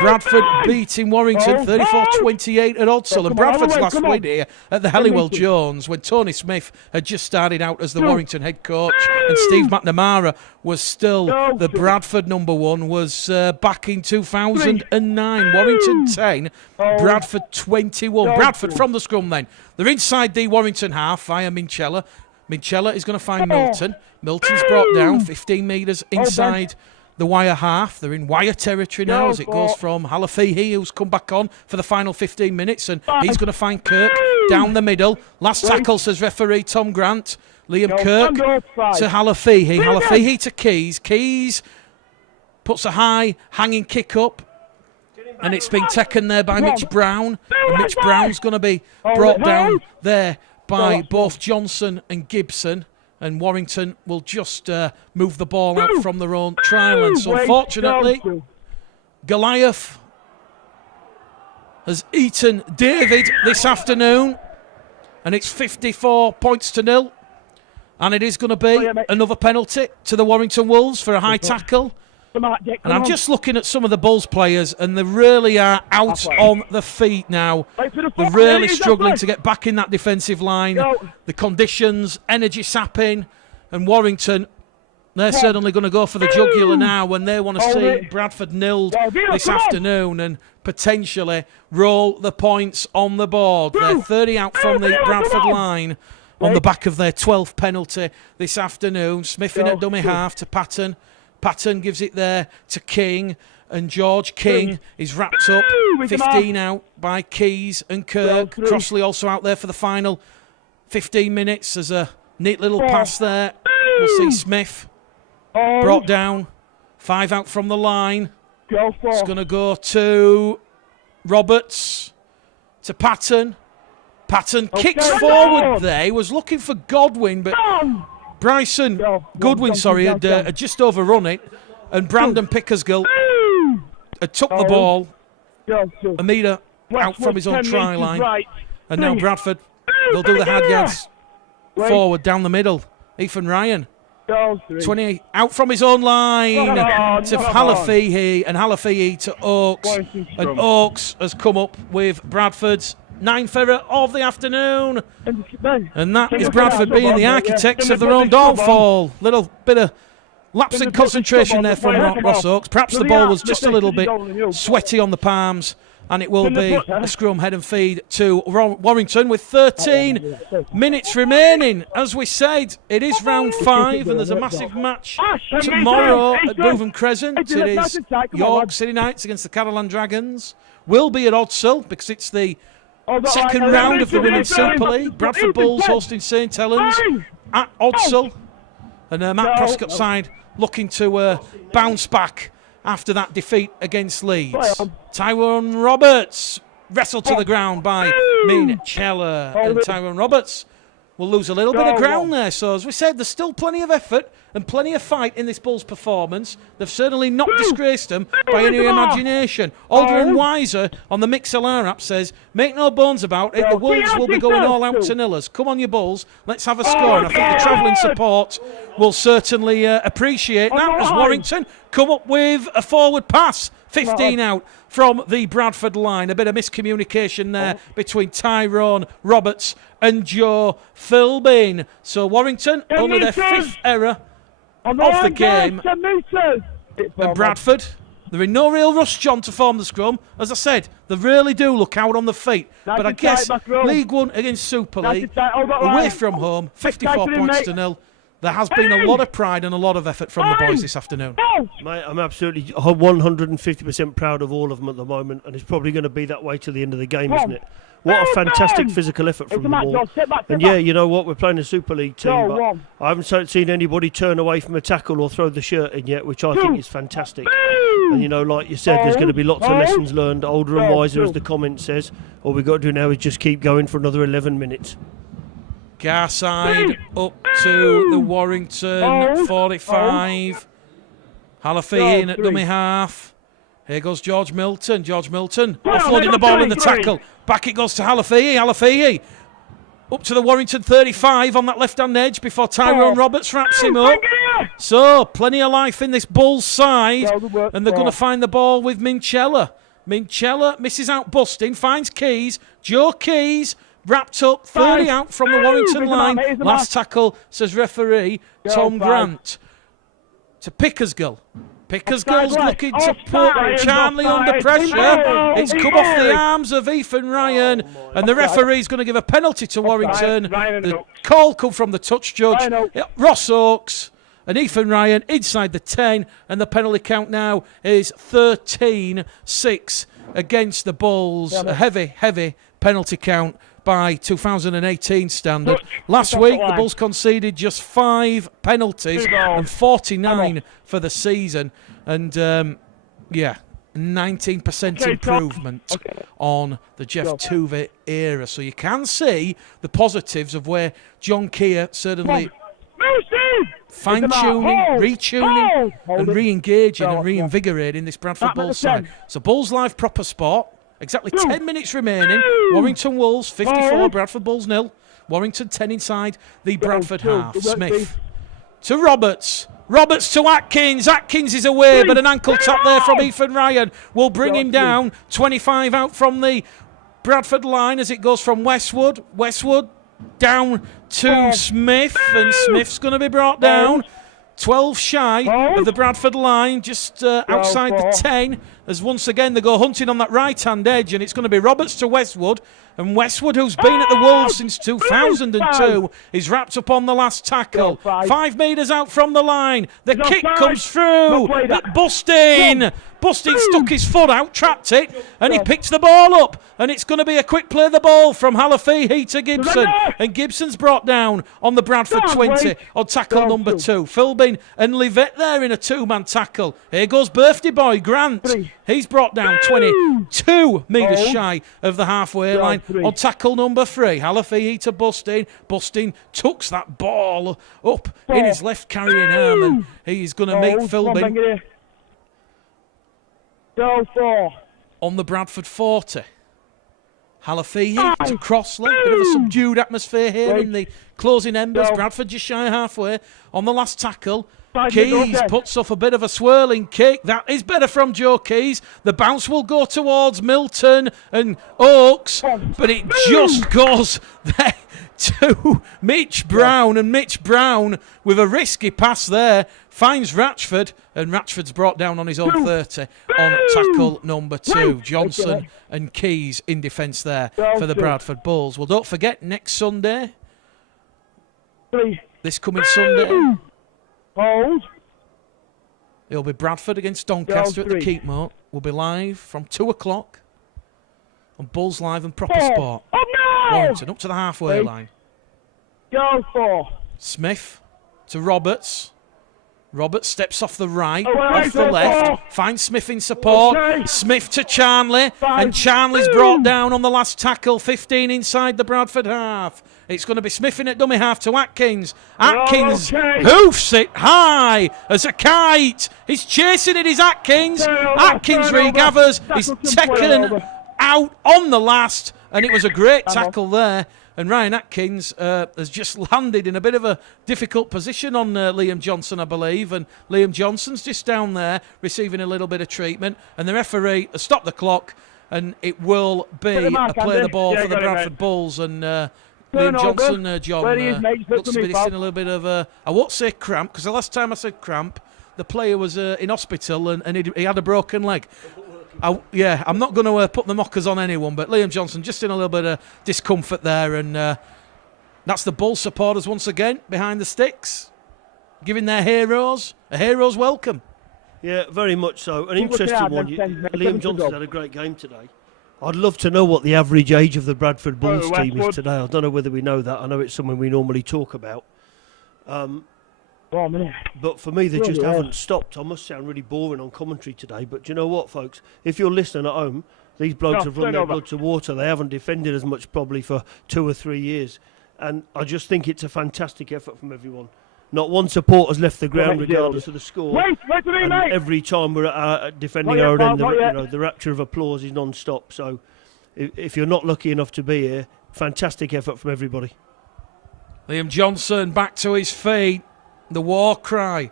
Bradford beating Warrington 34-28 at Odsall, and Bradford's last win here at the Helliwell Jones when Tony Smith had just started out as the Warrington head coach and Steve McNamara was still the Bradford number 1, was back in 2009. Warrington 10, Bradford 21. Bradford from the scrum then. They're inside the Warrington half via Minchella. Minchella is going to find Milton. Milton's brought down 15 metres inside the wire half. They're in wire territory now as it goes from Halafihi, who's come back on for the final 15 minutes, and he's going to find Kirk down the middle. Last tackle, says referee Tom Grant. Liam Kirk to Halafihi. Halafihi to Keys. Keys puts a high hanging kick up, and it's been taken there by Mitch Brown. And Mitch Brown's going to be brought down there by both Johnson and Gibson. And Warrington will just move the ball out from their own try line. So unfortunately, Goliath has eaten David this afternoon, and it's 54 points to 0. And it is going to be another penalty to the Warrington Wolves for a high tackle. And I'm just looking at some of the Bulls players, and they really are out on the feet now. They're really struggling to get back in that defensive line. The conditions, energy sapping, and Warrington, they're certainly going to go for the jugular now when they want to see Bradford nilled this afternoon and potentially roll the points on the board. They're 30 out from the Bradford line on the back of their 12th penalty this afternoon. Smith in at dummy half to Patton. Patton gives it there to King, and George King is wrapped up. 15 out by Keys and Kirk. Crossley also out there for the final 15 minutes. There's a neat little pass there. We'll see Smith brought down. 5 out from the line. It's going to go to Roberts, to Patton. Patton kicks forward there. He was looking for Godwin, but Bryson Goodwin, had just overrun it, and Brandon Pickersgill had took the ball a metre out from his own try line, and now Bradford, they'll do the hard yards forward down the middle. Ethan Ryan, 20 out from his own line to Halafihi, and Halafihi to Oakes, and Oakes has come up with Bradford's 9th error of the afternoon, and that is Bradford being the architects of their own downfall. Little bit of lapse in concentration there from Ross Oakes. Perhaps the ball was just a little bit sweaty on the palms And it will be a scrum head and feed to Warrington with 13 minutes remaining. As we said, it is round 5 and there's a massive match tomorrow at Boven Crescent. It is York City Knights against the Catalan Dragons. Will be at Odsel because it's the second round of the Women's Super League. Bradford Bulls hosting St Helens at Odsel. And Matt Prescott's side looking to bounce back after that defeat against Leeds. Tyrone Roberts wrestled to the ground by Mincella. And Tyrone Roberts will lose a little bit of ground there. So as we said, there's still plenty of effort and plenty of fight in this Bulls performance. They've certainly not disgraced them by any imagination. Older and Wiser on the MixLR app says, make no bones about it, the Wolves will be going all out to nillers. Come on, you Bulls, let's have a score. And I think the travelling support will certainly appreciate that as Warrington come up with a forward pass. 15 out from the Bradford line. A bit of miscommunication there between Tyrone Roberts and Joe Philbin. So Warrington, only their 5th error of the game. And Bradford, they're in no real rush, John, to form the scrum. As I said, they really do look out on the feet. But I guess League One against Super League, away from home, 54 points to 0. There has been a lot of pride and a lot of effort from the boys this afternoon. Mate, I'm absolutely 150% proud of all of them at the moment, and it's probably going to be that way till the end of the game, isn't it? What a fantastic physical effort from them all. And yeah, you know what, we're playing a Super League team, but I haven't seen anybody turn away from a tackle or throw the shirt in yet, which I think is fantastic. And you know, like you said, there's going to be lots of lessons learned, older and wiser, as the comment says. All we've got to do now is just keep going for another 11 minutes. Garside up to the Warrington 45. Halafihi in at dummy half. Here goes George Milton. George Milton offloading the ball in the tackle. Back it goes to Halafihi. Halafihi up to the Warrington 35 on that left-hand edge before Tyrone Roberts wraps him up. So, plenty of life in this Bulls side. And they're going to find the ball with Mincella. Mincella misses out busting, finds Keys. Joe Keys wrapped up, 30 out from the Warrington line. Last tackle, says referee Tom Grant. To Pickersgill. Pickersgill's looking to put Charnley under pressure. It's come off the arms of Ethan Ryan, and the referee's going to give a penalty to Warrington. The call come from the touch judge, Ross Oakes, and Ethan Ryan inside the 10, and the penalty count now is 13-6 against the Bulls. A heavy penalty count by 2018 standard. Last week, the Bulls conceded just 5 penalties and 49 for the season. And, 19% improvement on the Jeff Tuvey era. So you can see the positives of where John Keir certainly fine-tuning, retuning and re-engaging and reinvigorating this Bradford Bulls side. So Bulls Live proper sport. Exactly 10 minutes remaining. Warrington Wolves 54, Bradford Bulls 0. Warrington 10 inside the Bradford half. Smith to Roberts. Roberts to Atkins. Atkins is away, but an ankle tap there from Ethan Ryan will bring him down. 25 out from the Bradford line as it goes from Westwood. Westwood down to Smith, and Smith's going to be brought down. 12 shy of the Bradford line, just outside the 10, as once again they go hunting on that right-hand edge, and it's going to be Roberts to Westwood. And Westwood, who's been at the Wolves since 2002, is wrapped up on the last tackle. 5 metres out from the line. The kick comes through. Bustin stuck his foot out, trapped it, and he picks the ball up. And it's going to be a quick play the ball from Halafihi to Gibson. And Gibson's brought down on the Bradford 20 on tackle number 2. Philbin and Livette there in a 2-man tackle. Here goes birthday boy Grant. He's brought down 22 metres shy of the halfway line on tackle number 3. Halafihi to Bustin. Bustin tucks that ball up in his left carrying arm, and he's going to make Philbin on the Bradford 40. Halafihi to Crossley. Bit of a subdued atmosphere here in the closing embers. Bradford just shy halfway on the last tackle. Keys puts off a bit of a swirling kick. That is better from Joe Keys. The bounce will go towards Milton and Oakes, but it just goes there. to Mitch Brown, and Mitch Brown, with a risky pass there, finds Ratchford, and Ratchford's brought down on his own 30 on tackle number 2. Johnson and Keys in defence there for the Bradford Bulls. Well, don't forget, next Sunday, this coming Sunday, it'll be Bradford against Doncaster at the Keepmoat. We'll be live from 2 o'clock on Bulls Live and Proper Sport. Warrington up to the halfway line. Go for Smith to Roberts. Roberts steps off the right, off the left, finds Smith in support. Smith to Charnley, and Charnley's brought down on the last tackle. 15 inside the Bradford half. It's going to be Smith in at dummy half to Atkins. Atkins hoofs it high as a kite. He's chasing it, is Atkins. Atkins regathers. He's taken out on the last, and it was a great tackle there. And Ryan Atkins has just landed in a bit of a difficult position on Liam Johnson, I believe. And Liam Johnson's just down there receiving a little bit of treatment. And the referee has stopped the clock, and it will be a play the ball for the Bradford Bulls. And Liam Johnson, John, looks to be just in a little bit of a, I won't say cramp, because the last time I said cramp, the player was in hospital and he had a broken leg. I'm not going to put the mockers on anyone, but Liam Johnson just in a little bit of discomfort there, and that's the Bull supporters once again behind the sticks, giving their heroes a hero's welcome. Yeah, very much so. An interesting one. Liam Johnson had a great game today. I'd love to know what the average age of the Bradford Bulls team is today. I don't know whether we know that. I know it's something we normally talk about. But for me, they just haven't stopped. I must sound really boring on commentary today, but do you know what, folks? If you're listening at home, these blokes have run their blood to water. They haven't defended as much probably for 2 or 3 years. And I just think it's a fantastic effort from everyone. Not one support has left the ground regardless of the score. And every time we're defending our own end, the rapture of applause is non-stop. So if you're not lucky enough to be here, fantastic effort from everybody. Liam Johnson back to his feet. The war cry,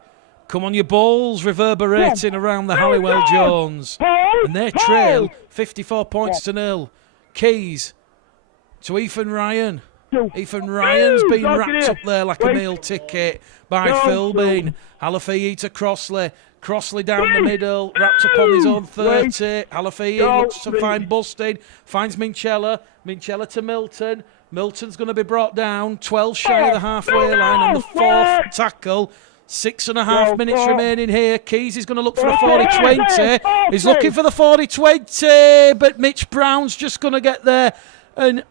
come on you Bulls, reverberating around the Halliwell Jones. And they trail 54 points to 0. Keys to Ethan Ryan. Ethan Ryan's been wrapped up there like a meal ticket by Philbin. Halafii to Crossley. Crossley down the middle, wrapped up on his own 30. Halafii looks to find Busted, finds Minchella. Minchella to Milton. Milton's going to be brought down, 12 shy of the halfway line on the 4th tackle. 6.5 minutes remaining here. Keys is going to look for a 40-20. He's looking for the 40-20, but Mitch Brown's just going to get there and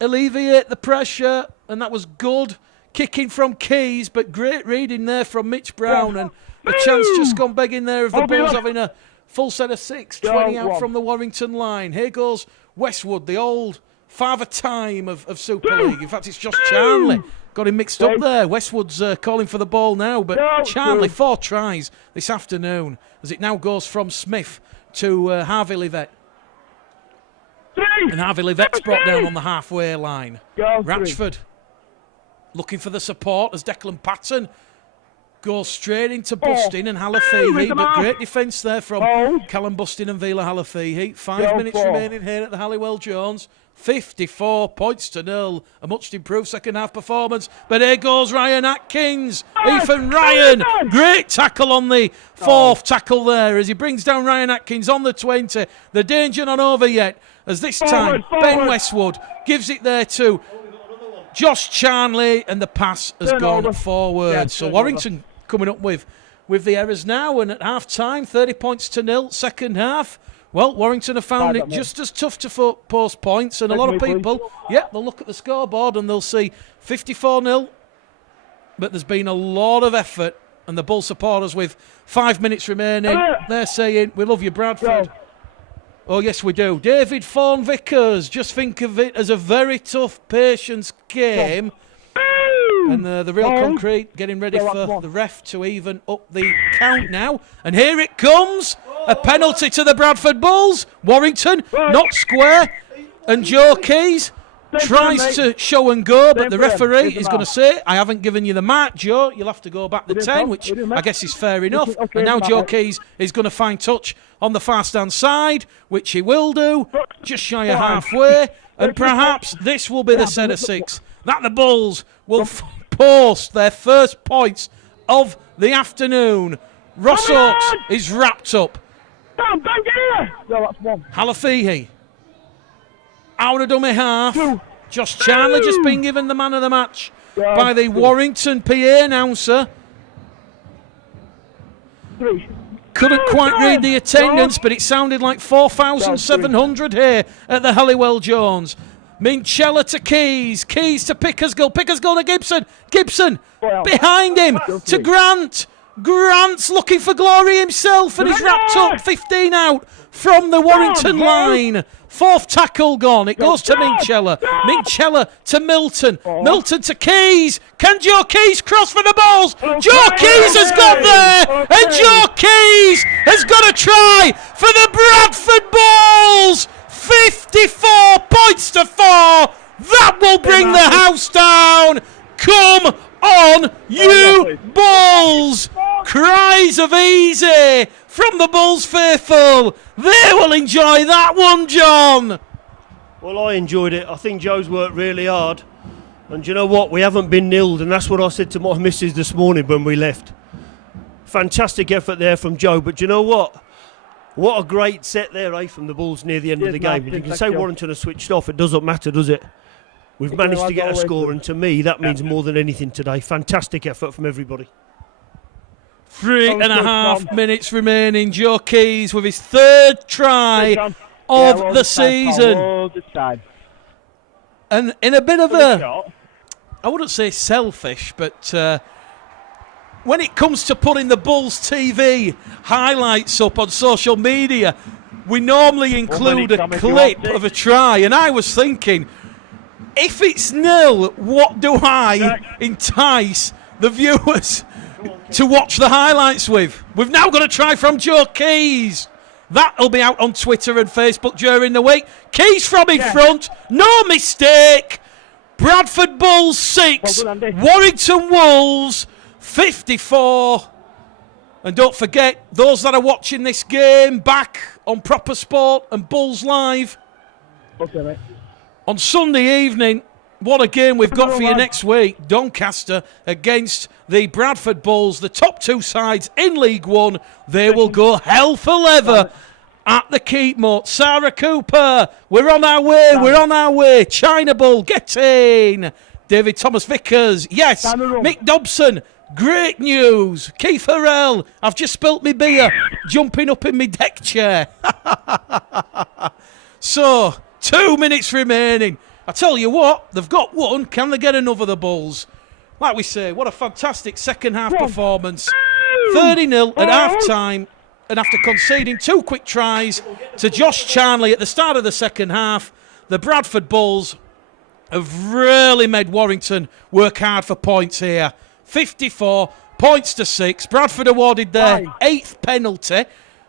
alleviate the pressure, and that was good kicking from Keys, but great reading there from Mitch Brown, and a chance just gone begging there of the Bulls having a full set of 6, 20 out from the Warrington line. Here goes Westwood, the old Father Time of Super League. In fact, it's Josh Charnley. Got him mixed up there. Westwood's calling for the ball now, but Charnley 4 tries this afternoon as it now goes from Smith to Harvey Livett. And Harvey Livette's brought down on the halfway line. Ratchford looking for the support as Declan Patton goes straight into Bustin and Halafii, but great defence there from Callum Bustin and Vila Halafii. 5 minutes remaining here at the Halliwell Jones. 54 points to 0. A much improved second half performance. But here goes Ryan Atkins. Ethan Ryan. Great tackle on the 4th tackle there as he brings down Ryan Atkins on the 20. The danger not over yet as this time Ben Westwood gives it there to Josh Charnley, and the pass has gone forward. So Warrington coming up with the errors now, and at half time 30 points to 0 second half. Well, Warrington have found it just as tough to post points, and a lot of people, they'll look at the scoreboard and they'll see 54-0, but there's been a lot of effort, and the Bull supporters with 5 minutes remaining, they're saying, we love you, Bradford. Oh, yes, we do. David Fawn-Vickers, just think of it as a very tough patience game. And the real concrete getting ready for the ref to even up the count now. And here it comes. A penalty to the Bradford Bulls. Warrington, not square. And Joe Keys tries to show and go, but the referee is going to say, I haven't given you the mark, Joe. You'll have to go back the 10, which I guess is fair enough. And now Joe Keys is going to find touch on the far stand side, which he will do, just shy of halfway. And perhaps this will be the set of 6 that the Bulls will post their first points of the afternoon. Ross Oakes is wrapped up. Damn, bang it here! No, that's one. Halafihi out of dummy half. Josh Chandler just been given the man of the match by the Warrington PA announcer. Couldn't quite read the attendance, but it sounded like 4,700 here at the Halliwell Jones. Minchella to Keys, Keys to Pickersgill, Pickersgill to Gibson, Gibson behind him to Grant. Grant's looking for glory himself, and he's wrapped up 15 out from the Warrington line. Fourth tackle gone. It goes to Minchella. Minchella to Milton. Milton to Keys. Can Joe Keys cross for the balls? Joe Keys has got there, and Joe Keys has got a try for the Bradford Bulls. 54 points to 4. That will bring the house down. Come on, you Bulls! Cries of easy from the Bulls faithful. They will enjoy that one, John. Well, I enjoyed it. I think Joe's worked really hard. And you know what? We haven't been nilled, and that's what I said to my missus this morning when we left. Fantastic effort there from Joe, but you know what? What a great set there, from the Bulls near the end of the game. You can say Warrington has switched off. It doesn't matter, does it? We've managed to get a score, and to me, that means more than anything today. Fantastic effort from everybody. 3.5 minutes remaining. Joe Keys with his third try of the season. And in a bit of a, I wouldn't say selfish, but when it comes to putting the Bulls TV highlights up on social media, we normally include a clip of a try. And I was thinking, if it's nil, what do I entice the viewers to watch the highlights with? We've now got a try from Joe Keys. That'll be out on Twitter and Facebook during the week. Keys from in front, no mistake. Bradford Bulls 6, Warrington Wolves 54. And don't forget, those that are watching this game back on Proper Sport and Bulls Live on Sunday evening, what a game we've got for you next week. Doncaster against the Bradford Bulls, the top two sides in League One. They will go hell for leather at the Keepmoat. Sarah Cooper, we're on our way, we're on our way. China Bull, get in. David Thomas Vickers, yes. Mick Dobson, great news. Keith Harrell, I've just spilt me beer, jumping up in my deck chair. So, 2 minutes remaining. I tell you what, they've got one. Can they get another, the Bulls? Like we say, what a fantastic second half performance. 30-0 at half-time. And after conceding 2 quick tries to Josh Charnley at the start of the second half, the Bradford Bulls have really made Warrington work hard for points here. 54 points to 6. Bradford awarded their 8th penalty.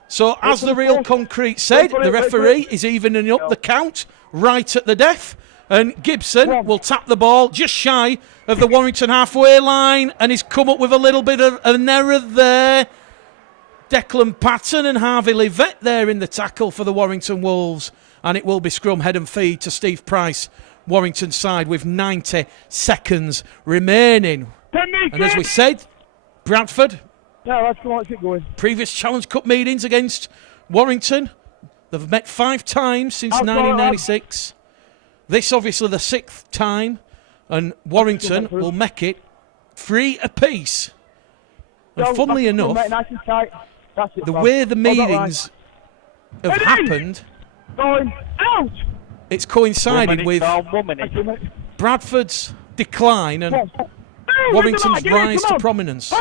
So, as the Real Concrete said, the referee is evening up the count right at the death. And Gibson will tap the ball just shy of the Warrington halfway line, and he's come up with a little bit of an error there. Declan Patton and Harvey Livette there in the tackle for the Warrington Wolves, and it will be scrum, head and feed to Steve Price, Warrington side, with 90 seconds remaining. And as we said, Bradford, let's keep going. Previous Challenge Cup meetings against Warrington, they've met 5 times since 1996. This obviously the 6th time, and Warrington will make it 3 apiece. And funnily enough, the way the meetings have happened, it's coincided with Bradford's decline and Warrington's rise to prominence.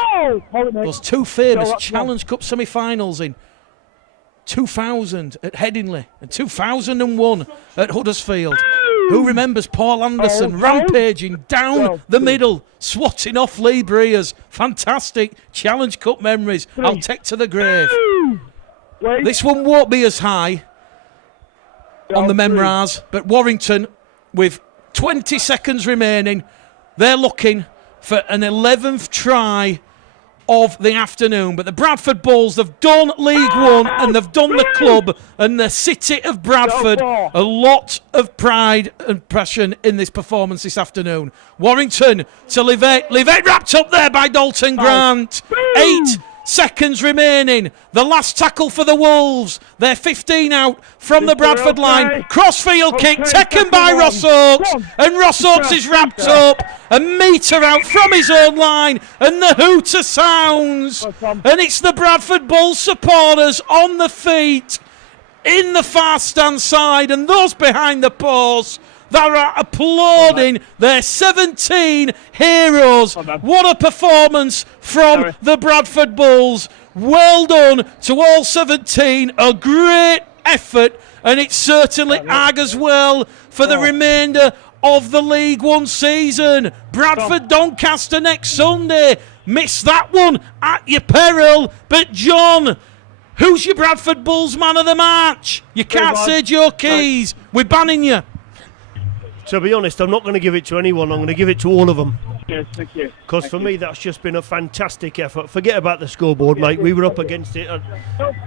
Those 2 famous Challenge Cup semi-finals in 2000 at Headingley and 2001 at Huddersfield. Who remembers Paul Anderson rampaging down the middle, swatting off Lee Breers? Fantastic Challenge Cup memories. I'll take to the grave. This one won't be as high on the memoirs, but Warrington, with 20 seconds remaining, they're looking for an 11th try of the afternoon. But the Bradford Bulls have done League One and they've done the club and the city of Bradford a lot of pride and passion in this performance this afternoon. Warrington to Livette. Livette wrapped up there by Dalton Grant. 8 seconds remaining. The last tackle for the Wolves. They're 15 out from the Bradford line. Crossfield kick taken by Ross Oakes. And Ross Oakes is wrapped up. A metre out from his own line. And the hooter sounds. And it's the Bradford Bulls supporters on the feet in the far stand side. And those behind the post that are applauding their 17 heroes. What a performance from the Bradford Bulls. Well done to all 17. A great effort, and it certainly augurs well for the remainder of the League One season. Bradford Doncaster next Sunday. Miss that one at your peril. But John, who's your Bradford Bulls man of the match? You can't say Joe Keys. We're banning you. To be honest, I'm not going to give it to anyone. I'm going to give it to all of them. Yes, thank you. Because for me, that's just been a fantastic effort. Forget about the scoreboard, mate. We were up against it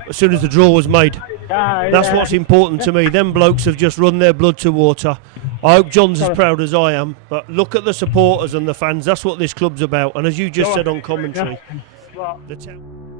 as soon as the draw was made. That's what's important to me. Them blokes have just run their blood to water. I hope John's as proud as I am. But look at the supporters and the fans. That's what this club's about. And as you just said on commentary, the town...